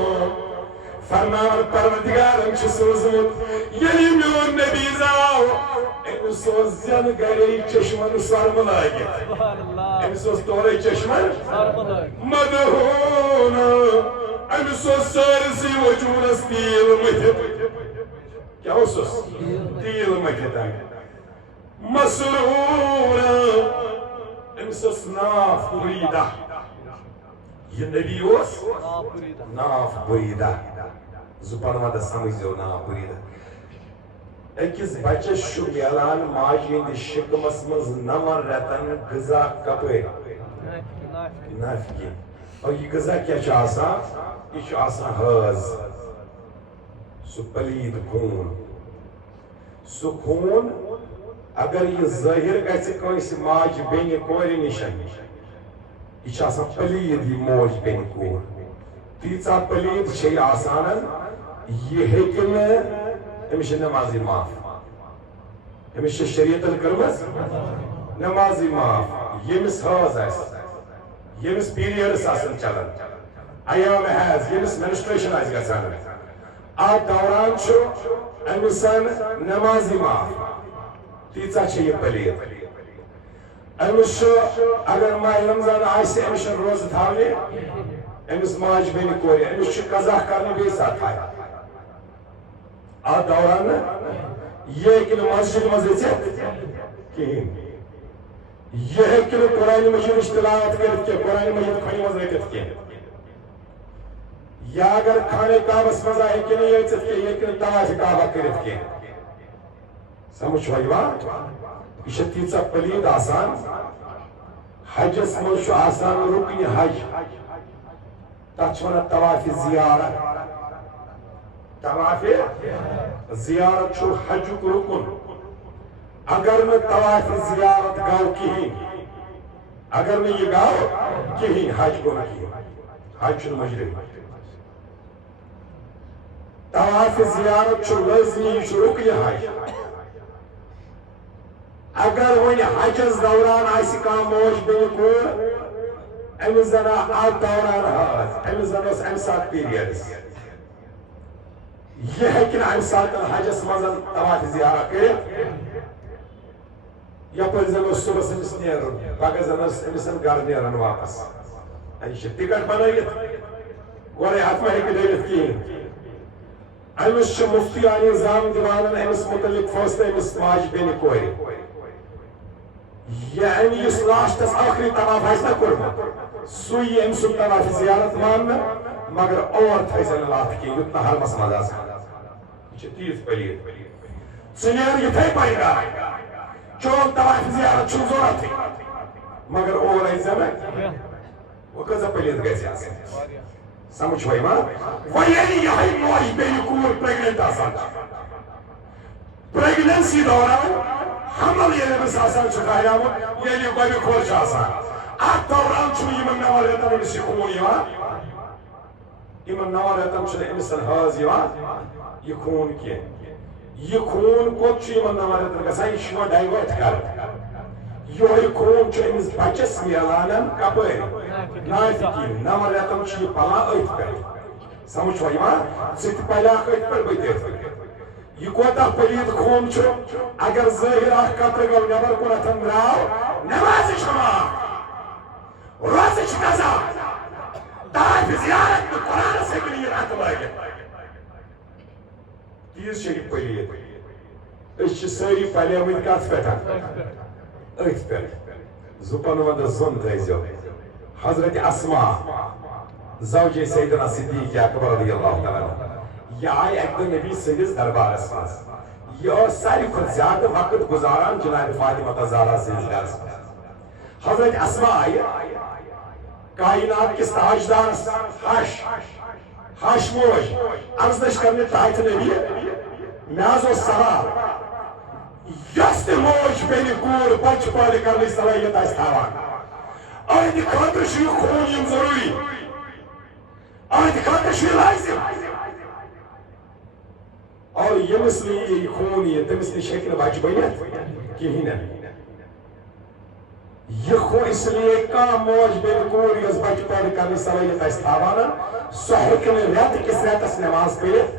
فرمان پروردگار ہمچ سوز موت یلی میون نبی زاو امس سوز زن گرے چشمن سرم لائگت امس سوز تورے چشمن مدہونا امس سوز سارسی وجودس تیل مجھت کیا ہو سوز تیل مجھت مسرورا امسس ناف بریدہ یہ نبی اوس ناف بریدہ زبان مدہ سمجھو ناف بریدہ ایکس بچہ شو میلان ماجین شکمس مز نمر رتن غذا کپے ناف کی اور یہ غذا کیا چاہسا یہ چاہسا حاز سو پلید خون سو خون اگر یہ ظاہر گئے کونسی ماج بین کوری نشن یہ چاہسا پلید یہ موج بین کور تیسا پلید چھے آسانا یہ حکم ہمیشہ نمازی معاف ہمیشہ شریعت الکرمز نمازی معاف یہ مس حاز ایسا یہ مس پیریڈ ساسن چلن ایام حیض یمس منسٹریشن آسہِ گژھان اتھ دوران چھُ أمِسن نمازی معاف تیٖژاہ چھِ یہِ پلیت أمِس چھُ اگر ماہِ رمضان آسہِ أمِس چھنہٕ روزٕ تھاونہِ أمِس ماجہِ بیٚنہِ کورِ أمِس چھُ قضا کرنہِ بیٚیہِ ساتہٕ اتھ دوران یہِ ہیٚکہِ نہٕ مسجد منٛز أژِتھ کِہیٖنۍ یہ ہیٚکہِ نہٕ قرآنہِ مجیٖدٕچ تلاوت کٔرِتھ کینٛہہ قرآنہِ مجیٖد کھۄنہِ منٛز رٔٹِتھ کینٛہہ یا اگر خانہ کعبس منٛز ہیٚکہِ نہٕ یہِ أژِتھ کینٛہہ یہِ ہیٚکہِ نہٕ طواف کعبہ کٔرِتھ کینٛہہ سمجھ چھُوا یِوان یہِ چھِ تیٖژاہ پلیٖد آسان حجس منٛز چھُ آسان رُکنہِ حج تتھ چھِ ونان طواف زیارت طواف زیارت چھُ حجُک رُکُن اگر نہٕ طواف زیارت گوٚو کِہیٖنۍ اگر نہٕ یہِ گوٚو کِہیٖنۍ حج گوٚو نہٕ کِہیٖنۍ حج چھُنہٕ مجرم طواف زیارت چھُ لٲزمی یہِ چھُ رُکنہِ حج اگر وۄنۍ حجس دوران آسہِ کانٛہہ موج بیٚنہِ کوٗر أمِس زن اتھ دوران حٲض أمِس زن اوس امہِ ساتہٕ پیٖریڈس یہِ ہیٚکہِ نہٕ امہِ ساتہٕ حجس منٛز طواف زیارت کٔرِتھ یپٲرۍ زن اوس صبحس أمِس نیرُن پگاہ زن اوس أمِس گرٕ نیرُن واپس یہِ چھِ ٹکٹ بنٲیِتھ گۄڈے اتھ ما ہیٚکہِ ڈٔلِتھ کِہیٖنۍ أمِس چھُ مُفتیان نظام دِوان أمِس مُتعلق فٲصلہٕ أمِس ماجہِ بیٚنہِ کورِ یعنی یُس لاسٹس ٲخری طواف آسہِ نا کوٚرمُت سُے یی أمۍ سُنٛد طواف زیارت ماننہٕ مگر اور تھٲیزٮ۪ن نہٕ اتھ کینٛہہ یُتھ نہٕ حرمس منٛز آسان یہِ چھِ تیٖژ پلیٖد ژٕ نیر یِتھے پٲٹھۍ گرٕ چون طواف زیارت چھُنہٕ ضروٗرتھٕے مگر اور أژۍزٮ۪ن نہٕ وۄنۍ کۭژاہ پلیٖد گژھِ آسٕنۍ سمجھ چھُوا یِوان وۄنۍ ییٚلہِ یِہے موج بیٚیہِ کوٗر پریگننٹ آسان چھِ پریگننسی دوران حمل ییٚلہِ أمِس آسان چھُ کھالیومُت ییٚلہِ یہِ گۄڈٕ کھور چھُ آسان اتھ دوران چھُنہٕ یِمن 9 رٮ۪تن أمِس یہِ خوٗن یِوان یِمن 9 رٮ۪تن چھُنہٕ أمِس حٲض یِوان یہِ خوٗن کینٛہہ یہِ خوٗن کوٚت چھُ یِمن 9 رٮ۪تن گژھان یہِ چھُ یِوان ڈایوٲٹ کرنہٕ یِہوے خوٗن چھُ أمِس بچس میلان کپٲرۍ نافہِ کِنۍ 9 رٮ۪تن چھُ یہِ پلان أتھۍ پٮ۪ٹھ سمجھ چھُوا یِوان ژٕ تہِ پلیاکھ أتھۍ پٮ۪ٹھ بہٕ تہِ أتھۍ پٮ۪ٹھ یہ کوتاہ پلید خوٗن چھُ اگر ظٲہِر اکھ قطرٕ گوٚو نٮ۪بر کُنتھ درٛاو نٮ۪مازِ چھِ معاف روزٕ چھِ قضا طواف زیارت تہٕ قرآنس ہیٚکہِ نہٕ یہِ اتھٕ لٲگِتھ تیٖژ چھِ یہِ پلید أسۍ چھِ سٲری پلیمٕتۍ کتھ پٮ۪ٹھ أتھۍ پٮ۪ٹھ زُپن ونٛدٕ زوٚن تھٲیزیو حضرت اسما زوجے سیدنا صدیق اکبر رضی اللہ تعالیٰ یہ آئی اکہِ دۄہ نبی سٕنٛدِس دربارس منٛز یہِ ٲس ساروی کھۄتہٕ زیادٕ وقت گُزاران جناب فاطمہ زہرا سٕنٛدِس گرس منٛز حضرت اسما آیہِ کائنات کِس تاجدارس ہش موج عرض کرنہِ تحت نبی مےٚ حظ اوس سوال یۄس تہِ موج بیٚنہِ کوٗر بچہِ پٲدٕ کرنٕچ صلٲحیت آسہِ تھاوان أہنٛدِ خٲطرٕ چھُ یہِ خوٗن یُن ضروٗری أہنٛدِ خٲطرٕ چھُ یہِ لٲزِم اور ییٚمِس نہٕ یہِ خوٗن یِیہِ تٔمِس نِش ہیٚکہِ نہٕ بچہِ بٔنِتھ کِہیٖنۍ نہٕ یہِ خوٗن اس لیے کانٛہہ موج بیٚنہِ کوٗر یۄس بچہِ پٲدٕ کرنٕچ صلٲحیت آسہِ تھاوان سۄ ہیٚکہِ نہٕ رٮ۪تہٕ کِس رٮ۪تس نٮ۪ماز پٔرِتھ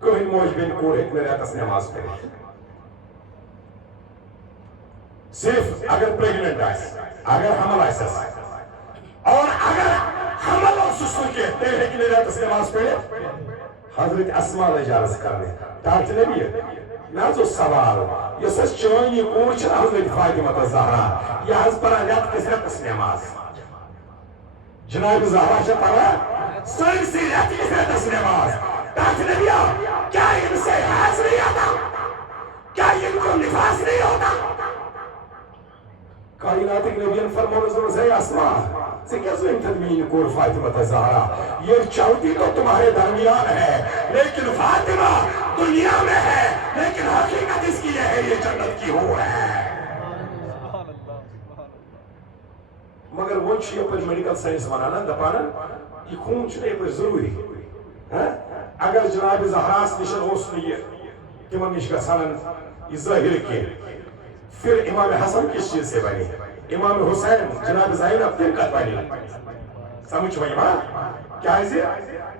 کٕہٕنۍ موج بیٚنہِ کوٗر ہیٚکہِ نہٕ رٮ۪تس نٮ۪ماز پٔرِتھ صرف اگر پریگننٹ آسہِ اگر حمل آسٮ۪س اور اگر حمل اوسُس نہٕ کینٛہہ تیٚلہِ ہیٚکہِ نہٕ رٮ۪تس نٮ۪ماز پٔرِتھ حضرت اسما لٔج عرض کرنہِ تحت نبی مےٚ حظ اوس سوال یۄس اَسہِ چٲنۍ یہِ کوٗر چھےٚ حضرت فاطمہ زہرا یہِ حظ پران رٮ۪تہٕ کِس رٮ۪تس نٮ۪ماز جناب زہرا چھےٚ پران سٲنسٕے رٮ۪تہٕ کِس رٮ۪تس نٮ۪ماز تحت نبیا کیٛاہ أمِس ہے حیض نہیں آتا کیٛاہ ییٚمہِ کو نفاس نہیں ہوتا کائناتٕکۍ نبیَن فرمونَس دوٚپنَس ہے اسما ژےٚ کیٛاہ زٲنۍتھَن میٛٲنۍ کوٗر فاطمہ زہرا یہ چوتھی تو تمہارے درمیان ہے لیکن فاطمہ دنیا میں ہے لیکن حقیقت اس کی یہ ہے یہ جنت کی ہو ہے مگر وہ چھُ یپٲرۍ میڈیکل ساینس ونان دپان یہ خوٗن چھُنہٕ یپٲرۍ ضروٗری اگر جناب زہراس نِش اوس نہٕ یہِ تِمن نِش گژھان یہ ظٲہِر کینٛہہ پھر امام حسن کس چیز سے بنی امام حسین جناب زینب پھر کت بنی سمجھ بھائی کیازِ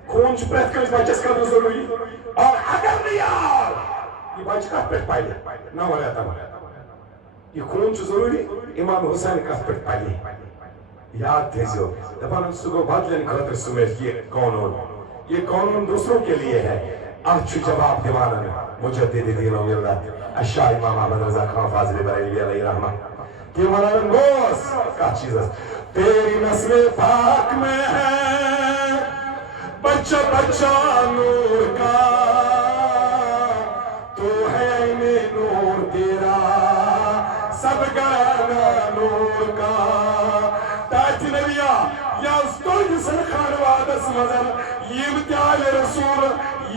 خوٗن چھُ پرٛٮ۪تھ کٲنٛسہِ بَچَس خٲطرٕ ضروٗری اور اگر نہٕ یار یہِ بَچہِ کَتھ پٮ۪ٹھ پَرِ نَو رٮ۪تن یہِ خوٗن چھُ ضروٗری اِمام حُسین کَتھ پٮ۪ٹھ پَرِ یاد تھٲیزیو دَپان سُہ گوٚو بدلن خٲطرٕ سُمِتھ یہ قانون دوسروں کے لیے ہے اتھ چھُ جواب دِوان مجدد دین و ملت الشاہ امام احمد رضا خان فاضل بریلوی علیہ رحمت کہ ونان گوس کتھ چیزس تیری نسل پاک میں ہے بچہ بچہ نور کا تو ہے عین نور تیرا سب گرانا نور کا تاج نبیا یا اس کوئی سن خانوادس مزن یم تیال رسول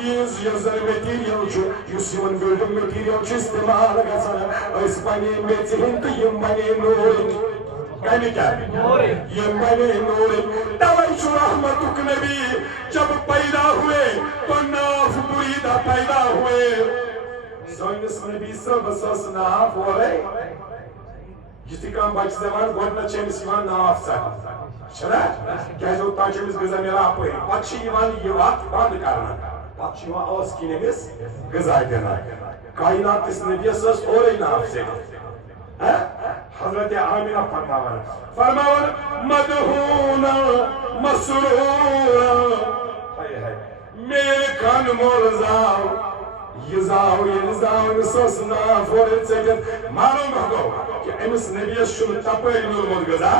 یزر میٹیریل چھو یس یمن بلڈنگ میٹیریل چھو استعمال گژھان اس بنے میچہن تو یم بنے نور کہنے کیا یم بنے نور توئی چھو رحمتک نبی جب پیدا ہوئے تو ناف بریدہ پیدا ہوئے سوئنس نبی صرف سوس ناف ہو رہے جتی کام بچ زمان گوڑنا چیمس یوان ناف سکتا چھنا کیازِ اوٚتام چھِ أمِس غذا میلان اَپٲری پتہٕ چھِ یِوان یہِ وَتھ بنٛد کرنہٕ پتہٕ چھُ یِوان ٲس کِنۍ أمِس غذا دِنہٕ کایناتس نبیَس ٲس اورَے ناف سیٚدِتھ حضرت آمینہ فرماوان مدہونا مسرورا میرے کھن مول زاو یہ زاو أمِس ٲس ناف اورَے ژٔٹِتھ معلوم گوٚو کہِ أمِس نبیَس چھُنہٕ تپٲرۍ میوٗلمُت غذا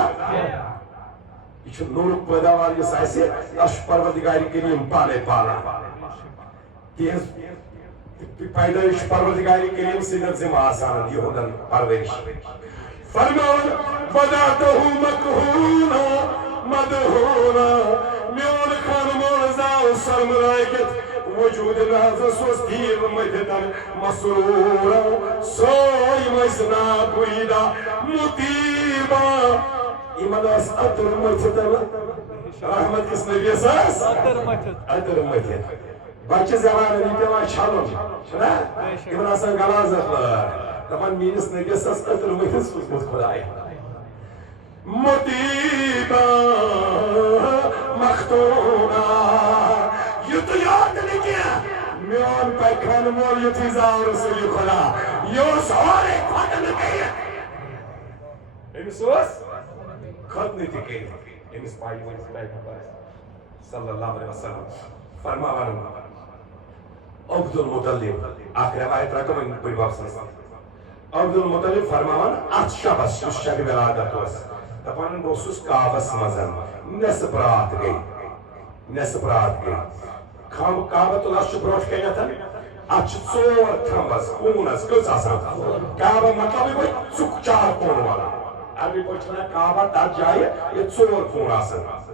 یہ چھُ نورُک پٲداوار یُس آسہِ تَس چھُ پروردگارِ کریم پانے پالان تِہنٛز پیدٲیش چھِ پروردگارِ کریم سٕنٛدٮ۪ن ذمہٕ آسان یِہُنٛدن پرورش فرماوان بداتہُ مکہونا مدہونا میون کھن مول زاو سرمرٲگِتھ وجوٗد نازس اوس تیٖر مٔتھِتھ مسروٗرا سٲنۍ ٲسۍ ناو بریٖدا مُطیٖبا یمن ٲس عطر مٔتھِتھ رحمت کِس نبیَس ٲس عطر مٔتھِتھ بچہِ زٮ۪وان یہِ پٮ۪وان چھلُن چھُنا یِمن آسان غلازت لٲر دپان میٲنِس نبیَس ٲس عطر مٔتھِتھ سوٗزمُت خۄداے مُطیٖبا مختوٗنا یُتُے یوت نہٕ کینٛہہ میون کھن مول یُتھُے زاو رسوٗلِ خۄدا یہِ اوس اورَے کھۄتنہٕ کٔرِتھ أمِس اوس ختنہ تہ کٔرِتھ أمِس پاے صلی اللہ علیہ وسلم فرماوان عبد المطلب اکھ روایت رقم بٔڑۍ بب سٕنٛز عبد المطلب فرماوان اتھ شبس یُس شبِ ولادت اوس دپان بہٕ اوسُس کعبس منٛز نٮ۪صف رات گٔے کعبۃ اللہ چھُ برونٛٹھ کَنٮ۪تھ اتھ چھِ ژور تھمبس کوٗنس کٔژ آسان کعبہ مطلب گوٚو ژُکھ چار کوٗن والان عربی پٲٹھۍ چھِ ونان کعبہ تتھ جایہِ ییٚتہِ ژور کوٗن آسان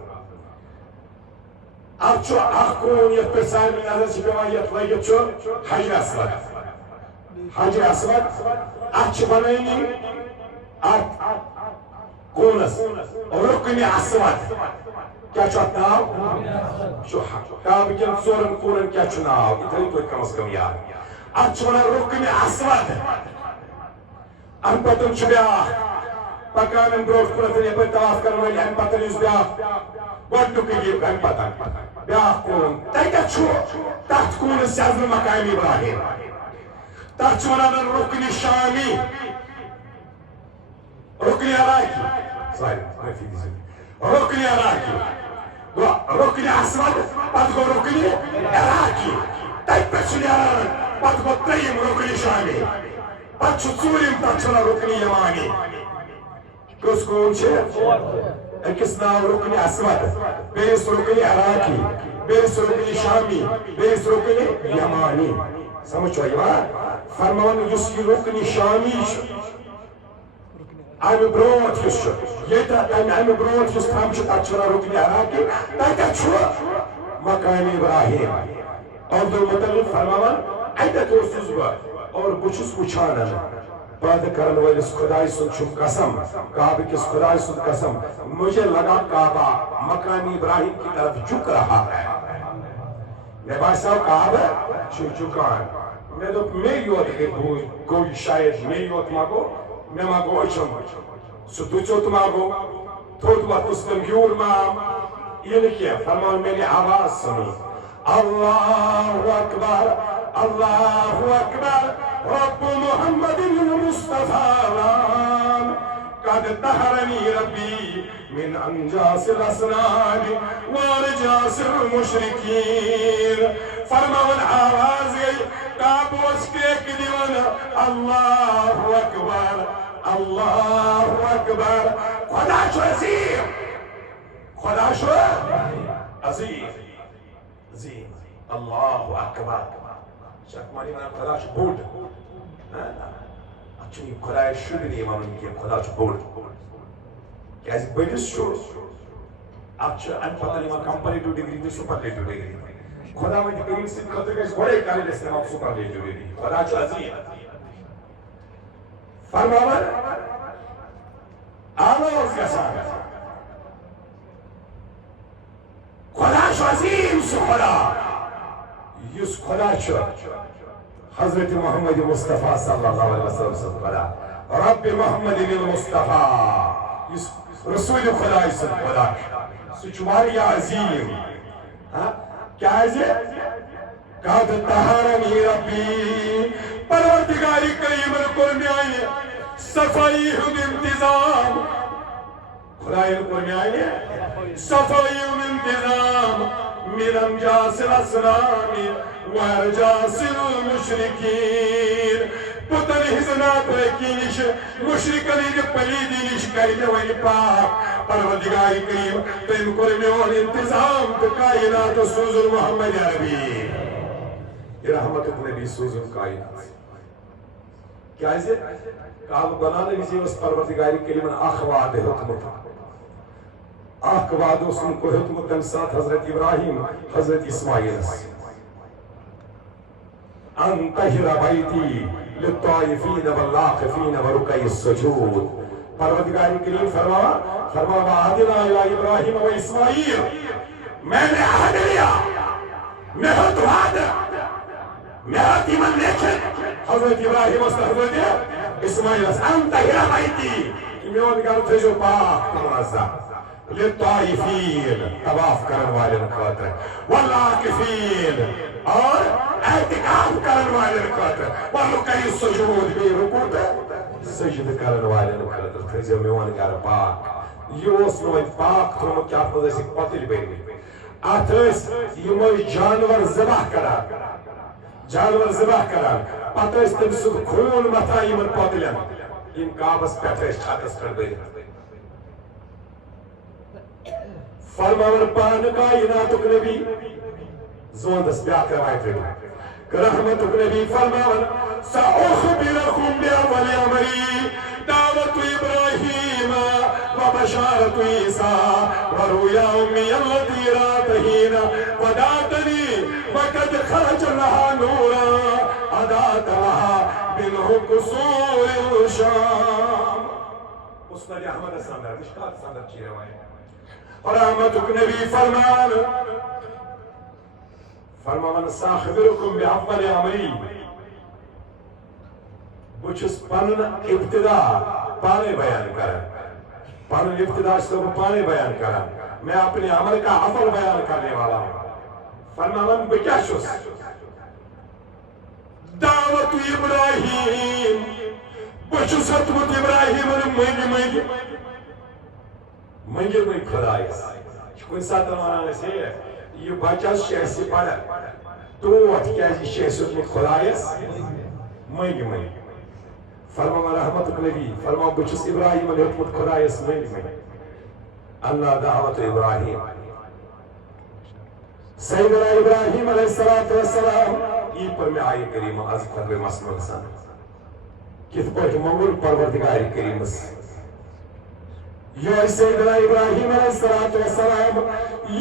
اتھ چھُ اکھ کوٗن یتھ پٮ۪ٹھ سارنٕے نظر چھِ پیٚوان یتھ لٲگِتھ چھُ حجر اسود اتھ چھِ بنٲومٕتۍ اتھ کوٗنس رُکنہِ اسود کیٛاہ چھُ اتھ ناو کعبہٕ کٮ۪ن ژورن کوٗنن کیٛاہ چھُ ناو یہِ تھٲیِو تُہۍ کم از کم یاد اتھ چھِ ونان رُکنہِ اسود امہِ پتہٕ چھُ بیٛاکھ پکان برونٛٹھ کُنتھ یپٲرۍ طواف کرن وٲلۍ امہِ پتہٕ یُس بیٛاکھ گۄڈنیُکُے یہِ امہِ پتہٕ بیٛاکھ کوٗن تتٮ۪تھ چھُ تتھ کوٗنس چھِ عزمِ مقام ابراہیم تتھ چھِ ونان رُکنہِ شامی رُکنہِ عراقی رُکنہِ عراقی گوٚو رُکنہِ اسود پتہٕ گوٚو رُکنہِ عراقی تتہِ پٮ۪ٹھ چھُ نیران پتہٕ گوٚو ترٛیٚیِم رُکنہِ شامی پتہٕ چھُ ژوٗرِم تتھ چھُ ونان رُکنہِ یمانی کٔژ کوٗن چھِ أکِس ناو رُکنہِ اسود بیٚیِس رُکنہِ عراقی بیٚیِس رُکنہِ شامی بیٚیِس رُکنہِ یمانی سمجھ چھوا یِوان فرماوان یُس یہِ رُکنہِ شامی چھُ امہِ برونٛٹھ یُس چھُ ییٚتہِ امہِ برونٛٹھ یُس تھم چھُ تتھ چھِ ونان رُکنہِ عراقی تتٮ۪تھ چھُ مقام ابراہیم عبد المطلب فرماوان اتٮ۪تھ اوسُس بہٕ اور بہٕ چھُس وٕچھان پٲدٕ کرن وٲلِس خۄداے سُنٛد چھُم قسم کعبہ کِس خۄداے سُنٛد قسم مجھے لگا کعبہ مقام ابراہیم کی طرف جھک رہا ہے مےٚ باسیو کعبہ چھُ جھُکان مےٚ دوٚپ مےٚ یوت گوٚو یہِ شاید مےٚ یوت ما گوٚو مےٚ ما گوٚو أچھن سُہ دُژیوت ما گوٚو تھوٚد وۄتھُس تٔمۍ ہیوٗر ما یہ لکھیے فرمان میری آواز سنو اللہ اکبر اللہ اکبر رب محمد المصطفى قد طهرني ربي من انجاس الاسنان وارجاس المشركين فرمان آواز گئی کابوس ٹیک دیون اللہ اکبر اللہ اکبر خدا شو عظیم خدا شو عظیم عظیم اللہ اکبر شکمانی من خدا شو بود چونکہ خدا شروع نہیں مانن کہ خدا شو بود کیازِ بڑس شو اتھ ان پتہ نِوان کمپیریٹو ڈگری تہٕ سپرلیٹو ڈگری خدا وند کریم سٕنٛدِ خٲطرٕ گژھِ گۄڈے کرٕنۍ استعمال سپرلیٹو ڈگری خدا چھُ عظیم فرماوان آواز گژھان خدا چھُ عظیم سُہ خدا یُس خدا چھُ حضرت محمد مصطفیٰ صلی اللہ علیہ وسلم سُنٛد خدا رب محمد المصطفیٰ یُس رسول خدا سُنٛد خدا سُہ چھُ واریاہ عظیم کیازِ قد طهرني ربي پروردگار کریمن کوٚر میانہِ صفائی ہُنٛد انتظام خدایَن کوٚر میانہِ صفائی ہُنٛد انتظام من انجاس الاسنان وارجاس المشركين پتن ہز ناترکی نش مشرکن ہند پلیدی نش کر مے ون پاک پروردگار کریم تم کور میون انتظام تو کائنات سوزن محمد عربی یہ رحمت نبی سوزن کائنات کیازِ کعبہ بنانے وز اس پروردگار کریم اخ وعدہ ہیوتمت اخ وعدہ اوسن کو ہیوتمت تمہ سات حضرت ابراہیم حضرت اسماعیل ان طہر بیتی للطائفین والعاکفین ورکع السجود پروردگار کریم فرما وعدنا الی ابراہیم و اسماعیل میں نے عہد لیا میرا وعدہ میرا ایمان لیکن حضرت ابراہیم اور حضرت اسماعیل ان طہر بیتی میون گھر تھیو پاک منظم للطائفین طواف کرن والن خاطر والعاکفین اور اعتکاف کرن والن خاطر ورکع السجود بے رکوع سجد کرن والن خاطر تھیو میون گھر پاک یہ اوس نہ پاک تھومت کیا مز پتل بنی ات یم جانور ذبح کران پتہ تم سب خون متھان یمن پتلن یم کعبس پہ چھتس پہ بنت فرماون پان کائناتک نبی زوندس بیاکھ روایت رحمتک نبی فرماون سأخبركم بأول أمري دعوة إبراهيم وبشارة عيسى ورؤيا أمي التي رأت حين ودعتني وقد خرج لها نورا أضاءت لها منه قصور الشام مسند احمد سندر مشکات سندر کی روایت رحمتک نبی فرمان سأخبركم بأول أمري بچس پنن ابتدا پانے بیان کرن پنن ابتدا سے پانے بیان کرن میں اپنے عمل کا عمل بیان کرنے والا ہوں فرماون بکیا شس دعوت ابراہیم بچس حتمت ابراہیم منگی خدایس کن سات ونان سے یہ بچس شیسی پڑا توت کیازِ شیسی خدایس منگی فرما رحمتک نبی فرما بچس ابراہیم ہیوتمت خدایس منگی اللہ دعوت ابراہیم سیدنا ابراہیم علیہ السلام یہ پر میں آئی کریم از خطب مسلم سن کت پاٹ منگل پروردگار کریم یہ سیدنا ابراہیم علیہ السلام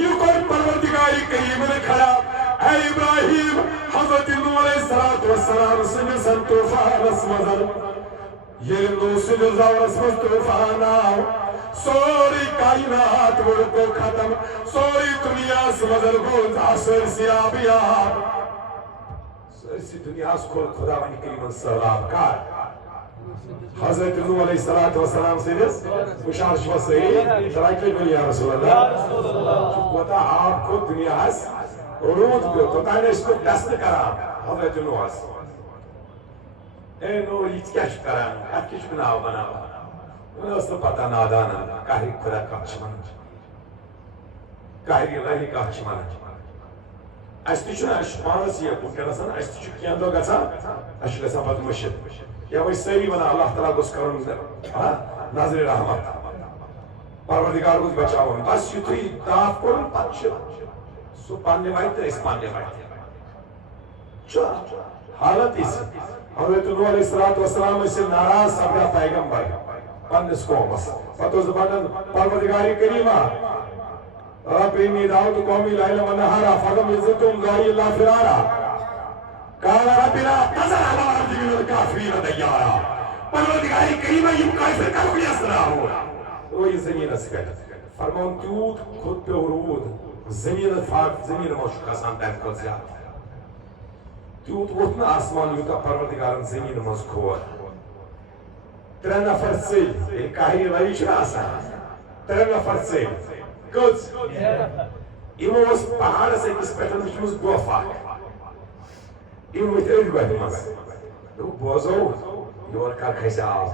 یہ پر پروردگار کریم نے کھڑا اے ابراہیم حضرت نوح علیہ السلام سنسن طوفان اسمزل یہ نوسل زورس مز طوفان آو سوری کائنات ورکو ختم سوری دنیا سمزل گوز آسر سیابیاب سرسی دنیا سکول خدا ونی کریم سلام کار حضرت نوح علیہ السلام سندس مشار شما صحیح تراکی بنی یا رسول اللہ وطا آپ کو دنیا ہس رود پیو تو تانے اس کو دست کرام حضرت نوح ہس اے نوح یہ کیا کرام ات کچھ بناو انہیں اس نے پتا نادانا کاری خدا کچھ من کاری رہی کچھ من اس تیچو نا اس پانس یہ ممکن سن اس تیچو کیان دو گسا اس گسا پت مشد یا وہ سیری بنا اللہ تعالیٰ کو اس کرن ناظر رحمت پروردگار کو بچاؤں بس یہ تو ہی داف کرن پچھ سو پانے بائیتے اس پانے بائیتے چھو حالت اس حضرت نوح علیہ السلام سے ناراض سبرا پیغمبر پندس قومس فتوز بندن پروردگاری کریمہ رب انی دعوت قومی لیلا و نہارا فغم عزتم دعائی اللہ فرارا قال ربنا تذر على الارض من الكافرين ديارا پروردگاری کریمہ یہ کافر کا کوئی اثر ہو وہ یہ زمین اس کا فرمان تیوت خود پہ ورود زمین فاق زمین موشکا سانتائم کو زیادہ تیوت اتنا آسمان یوتا پروردگارن زمین مز کھور ترے نفر سے ایک کاہی رئیش راسا ترے نفر سے کچھ ایمو اس پہاڑ سے کس پیٹن مجھ گوفا ایمو ایت ایڈ گوھے مز تو بوزو یور کا کھیسا آو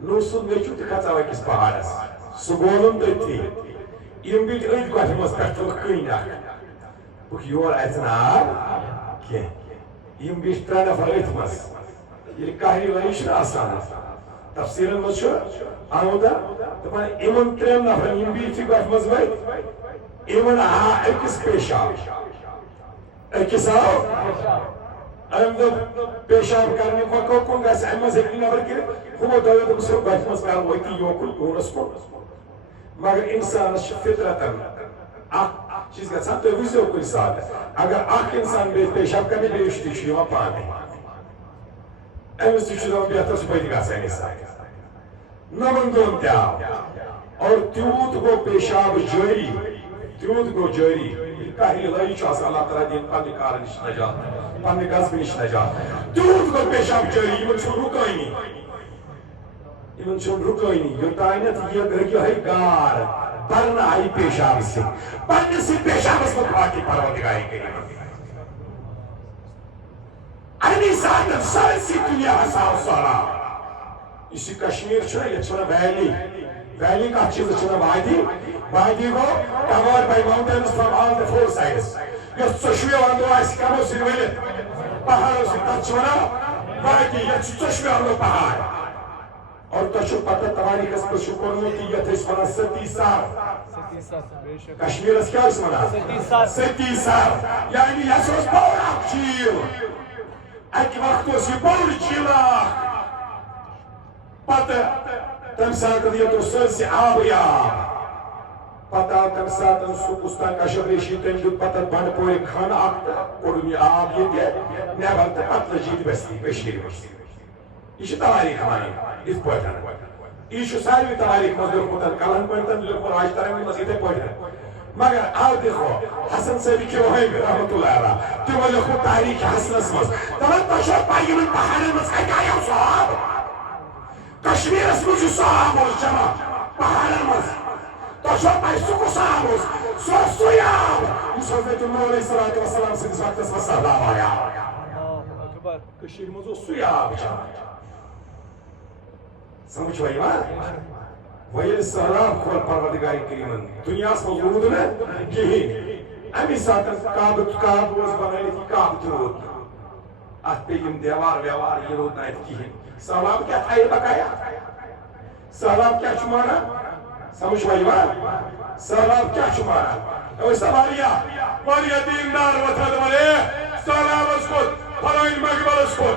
نو سن نیچو تکھاتا ہوئے کس پہاڑ سے سگولن دیتی ایم بیٹ ایڈ گوھے مز پیٹن کھین آکھ یور ایتنا کیا ایم بیٹ ترے نفر ایت مز یہ کاہی رئیش راسا تفسیر مجھو آمودا تمہیں ایمن ترین نفر ایم بیٹ تی گوھے مز وید ایمن ایکس پیشاب ایکس آو ایم دو پیشاب کرنے وقو کن گیس ایمن سے اکنی نفر کرے ہمو دوئے تو بسر گوھے مز کار ویتی یوکل گونس کو مگر انسان فطرتاً چیز کا ساتھ تو ویزیو کوئی ساتھ ہے اگر آخ انسان پیشاب کرنے بیشتی شیوہ پانے ایمس تی شدہ بیہتر سپیدی گا سینی ساتھ نمن دون تیا اور تیوت کو پیشاب جاری تیوت کو جاری کاہی لائی چاہتا اللہ تعالیٰ دین پانی کار نش نجات پانی گاز بھی نش نجات تیوت کو پیشاب جاری ایمن چھو رکائی نہیں ایمن چھو رکائی نہیں یہ تائنت یہ گرگی ہے گار برنا آئی پیشاب سے برنے سے پیشاب اس کو پاکی پروردگاری کے لیے اینی ساتھ سارسی دنیا حساو سارا اسی کشمیر چھوڑا یہ چھوڑا ویلی کا چیز چھوڑا وادی کو covered by mountains from all the four sides یہ چشوی واندو آئیسی کامو سنویلت پہاڑوں سے تچونا وادی یہ چشوی واندو پہاڑ اور تشو پتہ تمہاری قسم شکرنو کی یہ تھے اس منا ستی سار کشمیر اس کیا اس منا ستی سار یعنی یہ سوز پورا چیل ایک وقت اس یہ بولی چیلا پتہ تم ساتھ دیا تو سر سے آب یا پتہ تم ساتھ سکستان کا شبریشی تنجد پتہ بند پوری کھانا آکتا پڑھنی آب یہ دیا نیبال تا پتہ جید بستی بشیر بستی یہ تواریخ ہمانی اس پوٹھن یہ ساری تواریخ مزدور پوٹھن کلن پوٹھن لکھر آج ترمی مزیدے پوٹھن مگر آو دیکھو حسن صاحبی کی وہی رحمت اللہ علیہ تو وہ لکھو تاریخ حسن اسمس تمہیں تشور پائی من پہاڑی مزکائی کایا صحاب کشمیر اسمس جو صحاب ہو جمع پہاڑی مز تشور پائی سکو صحاب ہو سو سویاب اس حضرت نوح علیہ السلام سے اس وقت اس میں سہلاب آیا کشمیر مزو سویاب جمع سمجھ بھائی ماں ویل سہلاب کھول پروردگاری کریمن دنیا سے موجود ہے کہیں امی ساتھ کعب روز بنائی تھی کعب ترود ات پہ یم دیوار ویوار یہ رود نائت کہیں سہلاب کیا تھا یہ بقایا سہلاب کیا چمانا سمجھ بھائی ماں سہلاب کیا چمانا اوہ سوالیا دیندار وطرد ملے سہلاب اس کو فلائن مقبل اس کو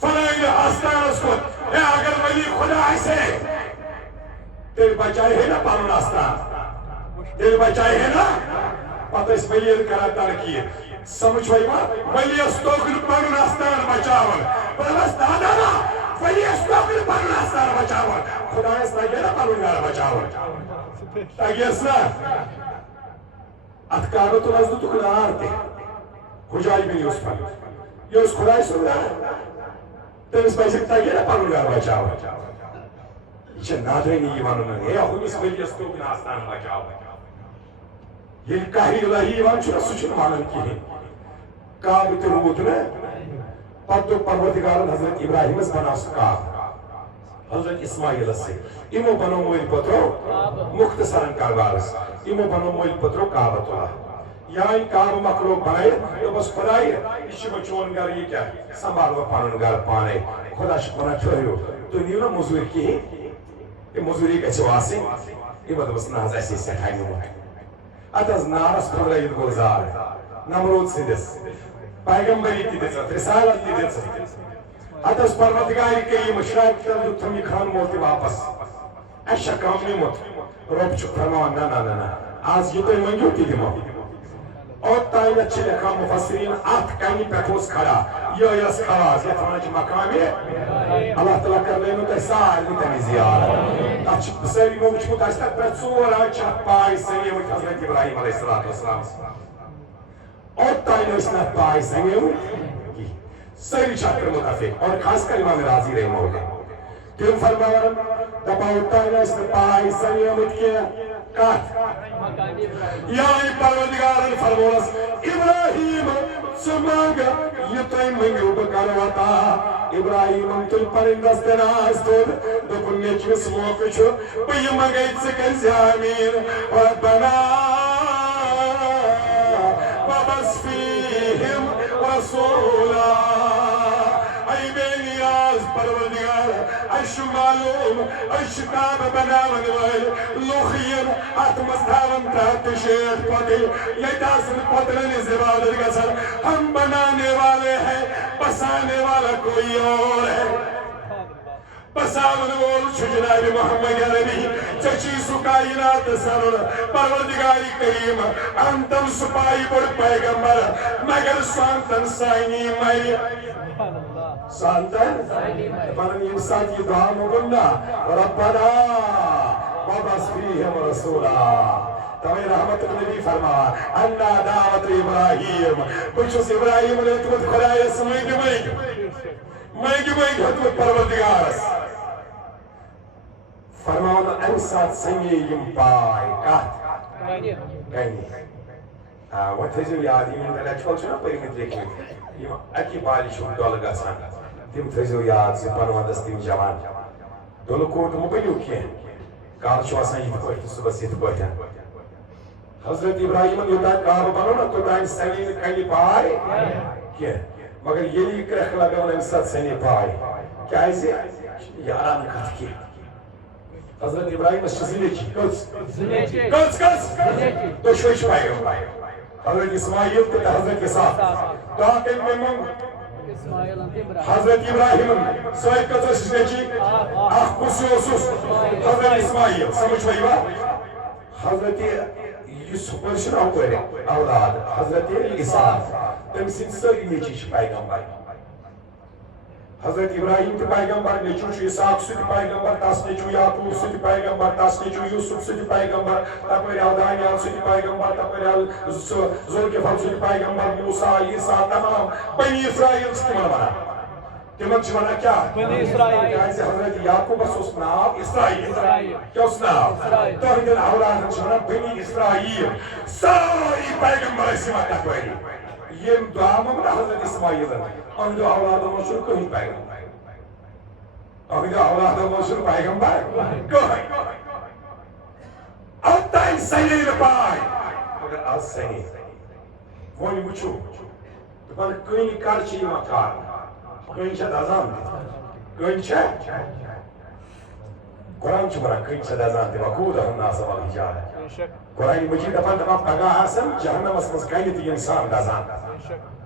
فلائن آستان اس کو اے اگر ولی خدا ایسے تیل بچائے ہے نا پانون آستان تیل بچائے ہے نا پتہ اس ولی کرتا رکھی ہے سمجھ بھائی ماں ولی استوکل پانون آستان بچاون بلس دادا نا ولی استوکل پانون آستان بچاون خدا اس نگے نا پانون گار بچاون تاکہ اس نا اتکارو تو نزدو تو کلا آرتے ہو جائی بھی نہیں اس پر یہ اس خدای سن رہا ہے تمس پزِ تگہِ نا پنُن گرٕ بچاوُن یہ چھِ نادٲنی یِوان وننہٕ ہے ہُمِس ؤلِیس توٚگُن آستان بچاوُن ییٚلہِ کاہہِ الہی یِوان چھُنہ سُہ چھُنہٕ ونان کِہیٖنۍ کعبہٕ تہِ روٗد نا پتہٕ دوٚپ پروردگارن حضرت ابراہیمس بناو سُہ کعبہٕ حضرت اسماعیلس سۭتۍ یِمو بنوو مٲلۍ پٔترو مختصرن کاربارس یِمو بنوو مٲلۍ پٔترو کعبہٕ اللہ یعنی کعبہٕ مکلو بنٲیِتھ دوٚپس خۄداے یہِ چھُ وۄنۍ چون گرٕ یہِ کیٛاہ سنبھال وۄنۍ پنُن گرٕ پانے خۄدا چھُ ونان ٹھٔہرِو تُہۍ نِیِو نا موٚزوٗرۍ کِہیٖنۍ یہِ موٚزوٗری گژھِو آسٕنۍ یِمو دوٚپُس نہ حظ اَسے سٮ۪ٹھاہ نیوٗمُت اَتھ حظ نارس پھٕٹرٲیِتھ گُلزار نمروٗد سٕنٛدِس پیغمبری تہِ دِژٕتھ رِسالت تہِ دِژٕتھ اَتھ حظ پروردگارِ کٔرِم شاید تل دیُتھُم یہِ خانمو تہِ واپس اَسہِ چھا کم نیوٗمُت رۄب چھُ فرماوان نہ نہ نہ آز یہِ تُہۍ منٛگِو تہِ دِمو اوتانٮ۪تھ چھِ لیکھان مُفسریٖن اَتھ کَنہِ پٮ۪ٹھ اوس کھڑا یِہوٚے ٲس خواص یَتھ وَنان چھِ مقامِ اللہ تعالیٰ کَرنٲیِنو تۄہہِ سارنٕے تَمہِ زیارت تَتھ چھِ سٲری وٕچھمُت اَسہِ تَتھ پٮ۪ٹھ 4 آنٛچہِ چھِ اَتھ پاے سَمیمٕتۍ حضرت ابراہیٖم علیہ الصلوٰتُ وَسلام اوتانۍ ٲسۍ نہٕ اَتھ پاے سَمیمٕتۍ کِہیٖنۍ سٲری چھِ اَتھ پٮ۪ٹھ مُتفِق اور خاص کر اِمام راضی رحمہ اللہ تِم فرماوان دَپان اوتانۍ ٲسۍ نہٕ پاے سَمیمٕتۍ کیٚنٛہہ کَتھ یعنی پروردگارن فرموس ابراہیم ژٕ منٛگ یہِ تُہۍ مٔنگِو بہٕ کرٕ عطا ابراہیٖمن تُلۍ پنٕنۍ دستِراز تھوٚد دوٚپُن نیٚچوِس موقعہٕ چھُ بہٕ یہِ منگے ژٕ کٔرزِ آمیٖن ربنا وابعث فیٖہِم رسوٗلا اے بے نیاز پروردگار اَسہِ چھُ معلوٗم أسۍ چھِ کعبہٕ بناون وٲلۍ لُکھ یِن اتھ منٛز تھاون 360 پۄتٕلۍ ییٚتہِ آسن پۄتلن ہٕنٛز عبادت گژھان ہم بنانے والے ہیں بسانے والا کوئی اور ہے بساون وول چھُ جناب محمد عربی ژےٚ چھُے سُہ کائنات سرُن پروردگارِ کریم انتن سُہ پایہِ بوٚڑ پیغمبر مگر سُہ انتن سانی مرِ سانتن پنن ییٚمہِ ساتہٕ یہِ دعا موٚگُن نا ربنا وابعث فیٖہِم رسوٗلا توے رحمت النبی فرماوان انا دعوت ابراہیم بہٕ چھُس ابراہیٖمن ہیوٚتمُت خۄدایس منٛگہِ ہیوٚتمُت پروردگارس فرماوان امہِ ساتہٕ سَمے یِم پاے کتھ کَنہِ وۄنۍ تھٲیزیو یاد یِم انٹلیکچُوَل چھِنا پٔرمٕتۍ لیکھمٕتۍ یِم اَکہِ بالہِ چھُ ڈۄلہٕ گژھان تِم تھٲیزیو یاد زِ پنوندس تِم جوان ڈۄلہٕ کوٹ مہٕ بٔنِو کینٛہہ کالہٕ چھُ آسان یِتھ پٲٹھۍ تہٕ صُبحس یِتھ پٲٹھۍ حضرت ابراہیٖمن یوٚتانۍ کعبہٕ بنوو نا توٚتانۍ سَنے نہٕ کَنہِ پاے کینٛہہ مگر ییٚلہِ یہِ کرٛٮ۪کھ لگٲوٕن اَمہِ ساتہٕ سَنے پاے کیٛازِ یہِ چھِ یارانہٕ کتھ کینٛہہ حضرت ابراہیٖمس چھِ 2 نیٚچِی کٔژ دۄشوے چھِ پیغمبر حضرت اسماعیل تہٕ حضرت اسحاق دعا کٔمۍ مےٚ منٛگ حضرت ابراہیٖمن سۭتۍ کٔژ ٲسِس نیٚچِی اکھ کُس اوسُس حضرت اسماعیل سمجھ یِوان حضرت یُس ہُپٲرۍ چھُنہ ہُپٲرۍ اولاد حضرت اسحاق تٔمۍ سٕنٛدۍ سٲری نیٚچِی چھِ پیغمبر حضرت ابراہیٖم تہِ پیغمبر نیٚچوٗ چھُ اسحاق سُہ تہِ پیغمبر تس نیٚچوٗ یعقوٗب سُہ تہِ پیغمبر تس نیٚچوٗ یوٗسف سُہ تہِ پیغمبر تپٲرۍ آو دانیال سُہ تہِ پیغمبر تپٲرۍ آو ذوالکفل سُہ تہِ پیغمبر موسیٰ عیٖسیٰ تمام بنی اسرائیل چھِ تِمن ونان تِمن چھِ ونان کیٛاہ کیٛازِ حضرت یعقوٗبس اوس ناو اسرائیل کیٛاہ اوس ناو تُہنٛدٮ۪ن اولادن چھِ ونان بنی اسرائیل سٲری پیغمبر ٲسۍ یِوان تپٲری ییٚمۍ دعا موٚنگ نا حضرت اسماعیلن اہنٛدیو اولادو منٛز چھُنہٕ کٕہٕنۍ پیغمبر اہنٛدیو اولادو منٛز چھُنہٕ پیغمبر کٕہٕنۍ اوتانۍ سَنے نہٕ پاے مگر آز سَنے وۄنۍ وٕچھو دَپان کٔنۍ کر چھِ یِوان کارنہٕ کٔنۍ چھےٚ دَزان تہِ کٔنۍ چھےٚ قرآن چھُ وَنان کٔنۍ چھےٚ دَزان تہِ وقوٗدَہُم ناسَ وَالْحِجَارَةُ قرآنِ مجیٖد دَپان پگاہ آسن جہنمس منٛز کَنہِ تہِ اِنسان دَزان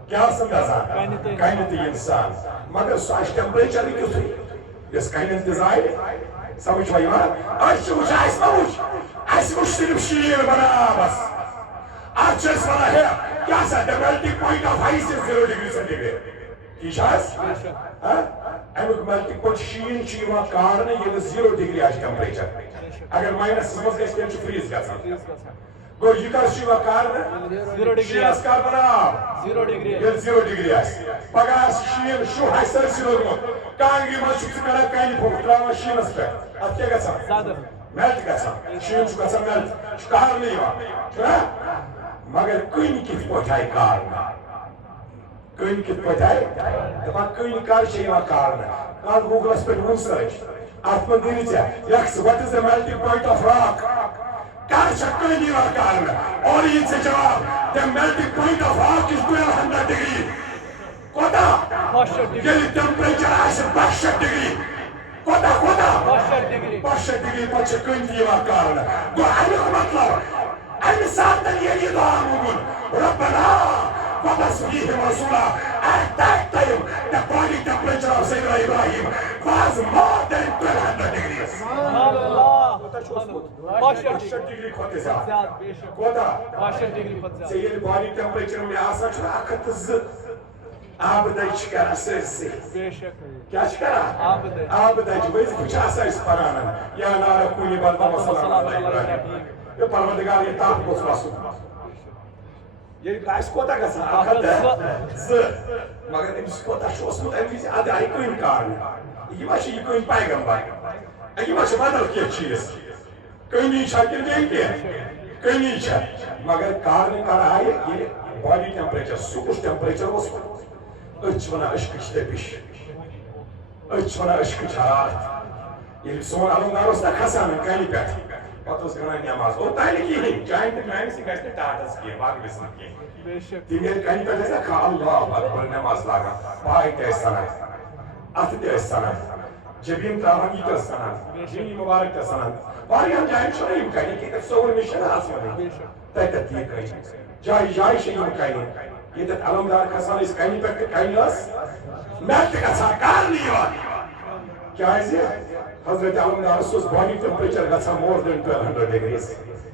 کیٛاہ آسن دَزان کَنہِ تہِ اِنسان مگر سُہ آسہِ ٹٮ۪مپریچرٕے تیُتھُے یۄس کَنٮ۪ن تہِ زالہِ سمجھ وۄنۍ یِوان أسۍ چھِ وٕچھان اَسہِ ما وٕچھ اَسہِ وٕچھ صرف شیٖن برابس اَتھ چھِ أسۍ وَنان ہے کیٛاہ سا the melting point of ice is 0 degree centigrade ٹھیٖک چھِ حظ اَمیُک میلٹِنٛگ پویِنٛٹ شیٖن چھُ یِوان کارنہٕ ییٚلہِ 0 ڈِگری آسہِ ٹٮ۪مپریچر اگر ماینسس منٛز گژھِ تیٚلہِ چھُ فریٖز گژھان گو یہ کر شیوا کارن 0 degree شیئس کار براب 0 degree یل 0 ڈگری آس پگہ شین شو ہے سرسی لوگمت کانگری من چھ کران کانی پھوک تراوان شینس پہ ات کیا گژھان میلٹ گژھان شین چھ گژھان میلٹ چھ کارن یوان چھنا مگر کن کت پٲٹھۍ آیہِ کارنہٕ کن کت پٲٹھۍ آیہِ دپان کن کر چھِ یوان کارنہٕ کر گوگلس پٮ۪ٹھ وُن سرچ ات منٛز دِیہِ ژےٚ یکس what is the melting point of rock کر چھِ کن یوان کارنہٕ اور یہِ ژےٚ جواب the melting point of rock is 1200 degree کوتاہ ییٚلہِ temperature آسہِ 62 degree کوتاہ 62 degree پتہٕ چھِ کٔنۍ تہِ یِوان کارنہٕ گوٚو امیُک مطلب امہِ ساتہٕ ییٚلہِ یہِ دعا موٚنگُن ربنا وابس فیہم رسولا at that time the body temperature of Sayyidina Ibrahim was more than 1200 degrees 62 degree کھۄتہٕ زیادٕ کوتاہ 62 degree کھۄتہٕ زیادٕ ژےٚ ییٚلہِ body temperature مےٚ آسان چھُ 102 آبہٕ دَجہِ چھِ کران سٲرسٕے کیٛاہ چھِ کران آبہٕ دَجہِ وظیفہٕ چھِ آسان أسۍ پران یا نارا کوٗنی بلدم صلی اللہ علیہ وسلم یہِ پروردگار یہِ تاپھ گوٚژھ وسُن ییٚلہِ آسہِ کوتاہ گژھان 102 مگر أمِس کوتاہ چھُ اوسمُت اَمہِ وِزِ اَدٕ آیہِ کٔنۍ کارنہٕ یہِ ما چھِ یہِ کٔنۍ پیغمبر یہِ ما چھِ بدل کینٛہہ چیٖز کٔنی چھا کِنہٕ بیٚیہِ کینٛہہ کٔنی چھا مگر کارنہٕ کر آیہِ ییٚلہِ باڈی ٹیمپریچر سُکُس ٹیمپریچر اوس أسۍ چھِ وَنان أشکٕچ تٔپِش أسۍ چھِ وَنان أشکٕچ حرارت ییٚلہِ سون علمدار اوس نا کھسان کَنہِ پٮ۪ٹھ پتہٕ اوس گَنٛڈان نٮ۪ماز اوٚتانۍ نہٕ کِہیٖنۍ چانہِ تہٕ میانہِ سۭتۍ گژھِ نہٕ ٹاٹس کینٛہہ باقٕے نہٕ کینٛہہ تِم ییٚلہِ کَنہِ پٮ۪ٹھ ٲسۍ نا کھاہ اللہ اکبر نٮ۪ماز لاگان پاے تہِ ٲسۍ سَنان اَتھٕ تہِ ٲسۍ سَنان جبیٖن تراوان یہِ تہِ ٲس سَنان جیٖنی مُبارک تہِ سَنان واریاہن جاین چھُنہٕ یِم کَنہِ کینٛہہ ژوٚوُہمہِ چھِنہٕ آسمانٕے تَتٮ۪تھ تہِ یہِ کَنہِ جایہِ جایہِ چھِ یِم کَنہِ ییٚتٮ۪تھ علمدار کھسان ٲسۍ کَنہِ پٮ۪ٹھ تہٕ کَنہِ ٲس میلٹ گژھان کارنہٕ یِوان کیٛازِ حضرت علمدارس اوس باڈی ٹیمپریچر گژھان مور دین 1200 degrees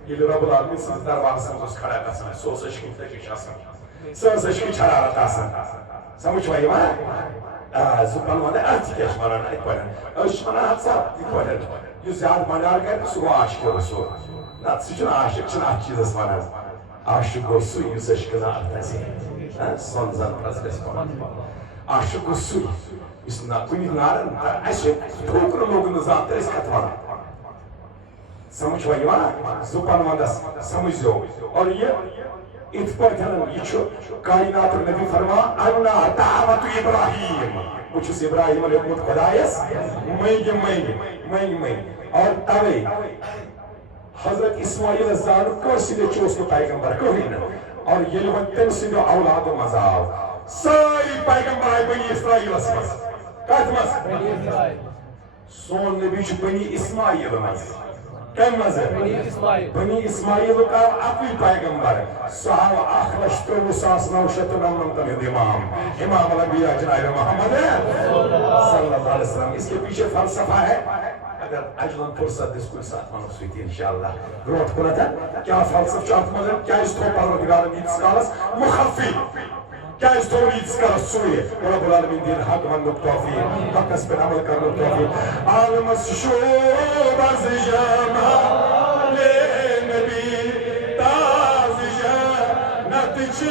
ییٚلہِ رۄب العالمیٖن سٕنٛدِس دربارس منٛز اوس کھڑا گژھان سُہ اوس أشکٕچ تٔپِش آسان سۄ ٲس أشکٕچ حرارت آسان سمجھوا یِوان زُبان ونان اتھ کیٛاہ چھِ ونان اِتھ پٲٹھۍ أسۍ چھِ ونان ہتسا یِتھ پٲٹھۍ یُس زیادٕ بنڈار کرِ سُہ گوٚو عاشق رسول نتہٕ سُہ چھُنہٕ عاشق چھُنہٕ اتھ چیٖزس ونان عاشق گوٚو سُے یُس عشقہٕ نار تھَسہِ سۄن زن پرٛٮ۪س گژھِ پنُن عاشق گوٚو سُے یُس کُنہِ نارن اسہِ ٹھوکرٕ لوٚگ نہٕ زانٛہہ تہٕ أسۍ کتھ ونان سمجھوا یِوان زُبان ونٛدس سمجھزیو اور یہِ اِتھ پٲٹھۍ یہِ چھُ کایناتُک نبی فرمان انا دعوت ابراہیم بہٕ چھُس ابراہیمن ہیوٚتمُت خۄدایس منٛگہِ منٛگہِ منٛگہِ منٛگہِ اور توے حضرت اسماعیلس زانُن کٲنٛسہِ نِش اوس نہٕ پیغمبر کٕہٕنۍ نہٕ اور ییٚلہِ وۄنۍ تٔمۍ سٕنٛدیو اولادو منٛز آو سٲری پیغمبر آیہِ بنی اسرائیلس منٛز کتھ منٛز سون نبی چھُ بنی اسماعیل منٛز کمہِ منٛز بنی اسماعیلُک آو اکُے پیغمبر سُہ آو 1,23,999 ہُنٛد امام الانبیاء جناب محمد صلی اللہ علیہ وسلم اس کے پیچھے فلسفہ ہے اگر اجلن فرصت دِژ کُنہِ ساتہٕ ونو سُہ تہِ انشاءاللہ برونٛٹھ کُنتھ کیٛاہ فلسفہٕ چھُ اتھ منٛز کیٛازِ تھوٚو پروردگارن ییٖتِس کالس مُخفی کیٛازِ تھوٚو ییٖتِس کالس سُے رۄب العالمیٖن دِیِن حق وننُک توفیٖق حقس پٮ۪ٹھ عمل کرنُک توفیٖق عالمس شوب از جمال نبی تاز جنت چھ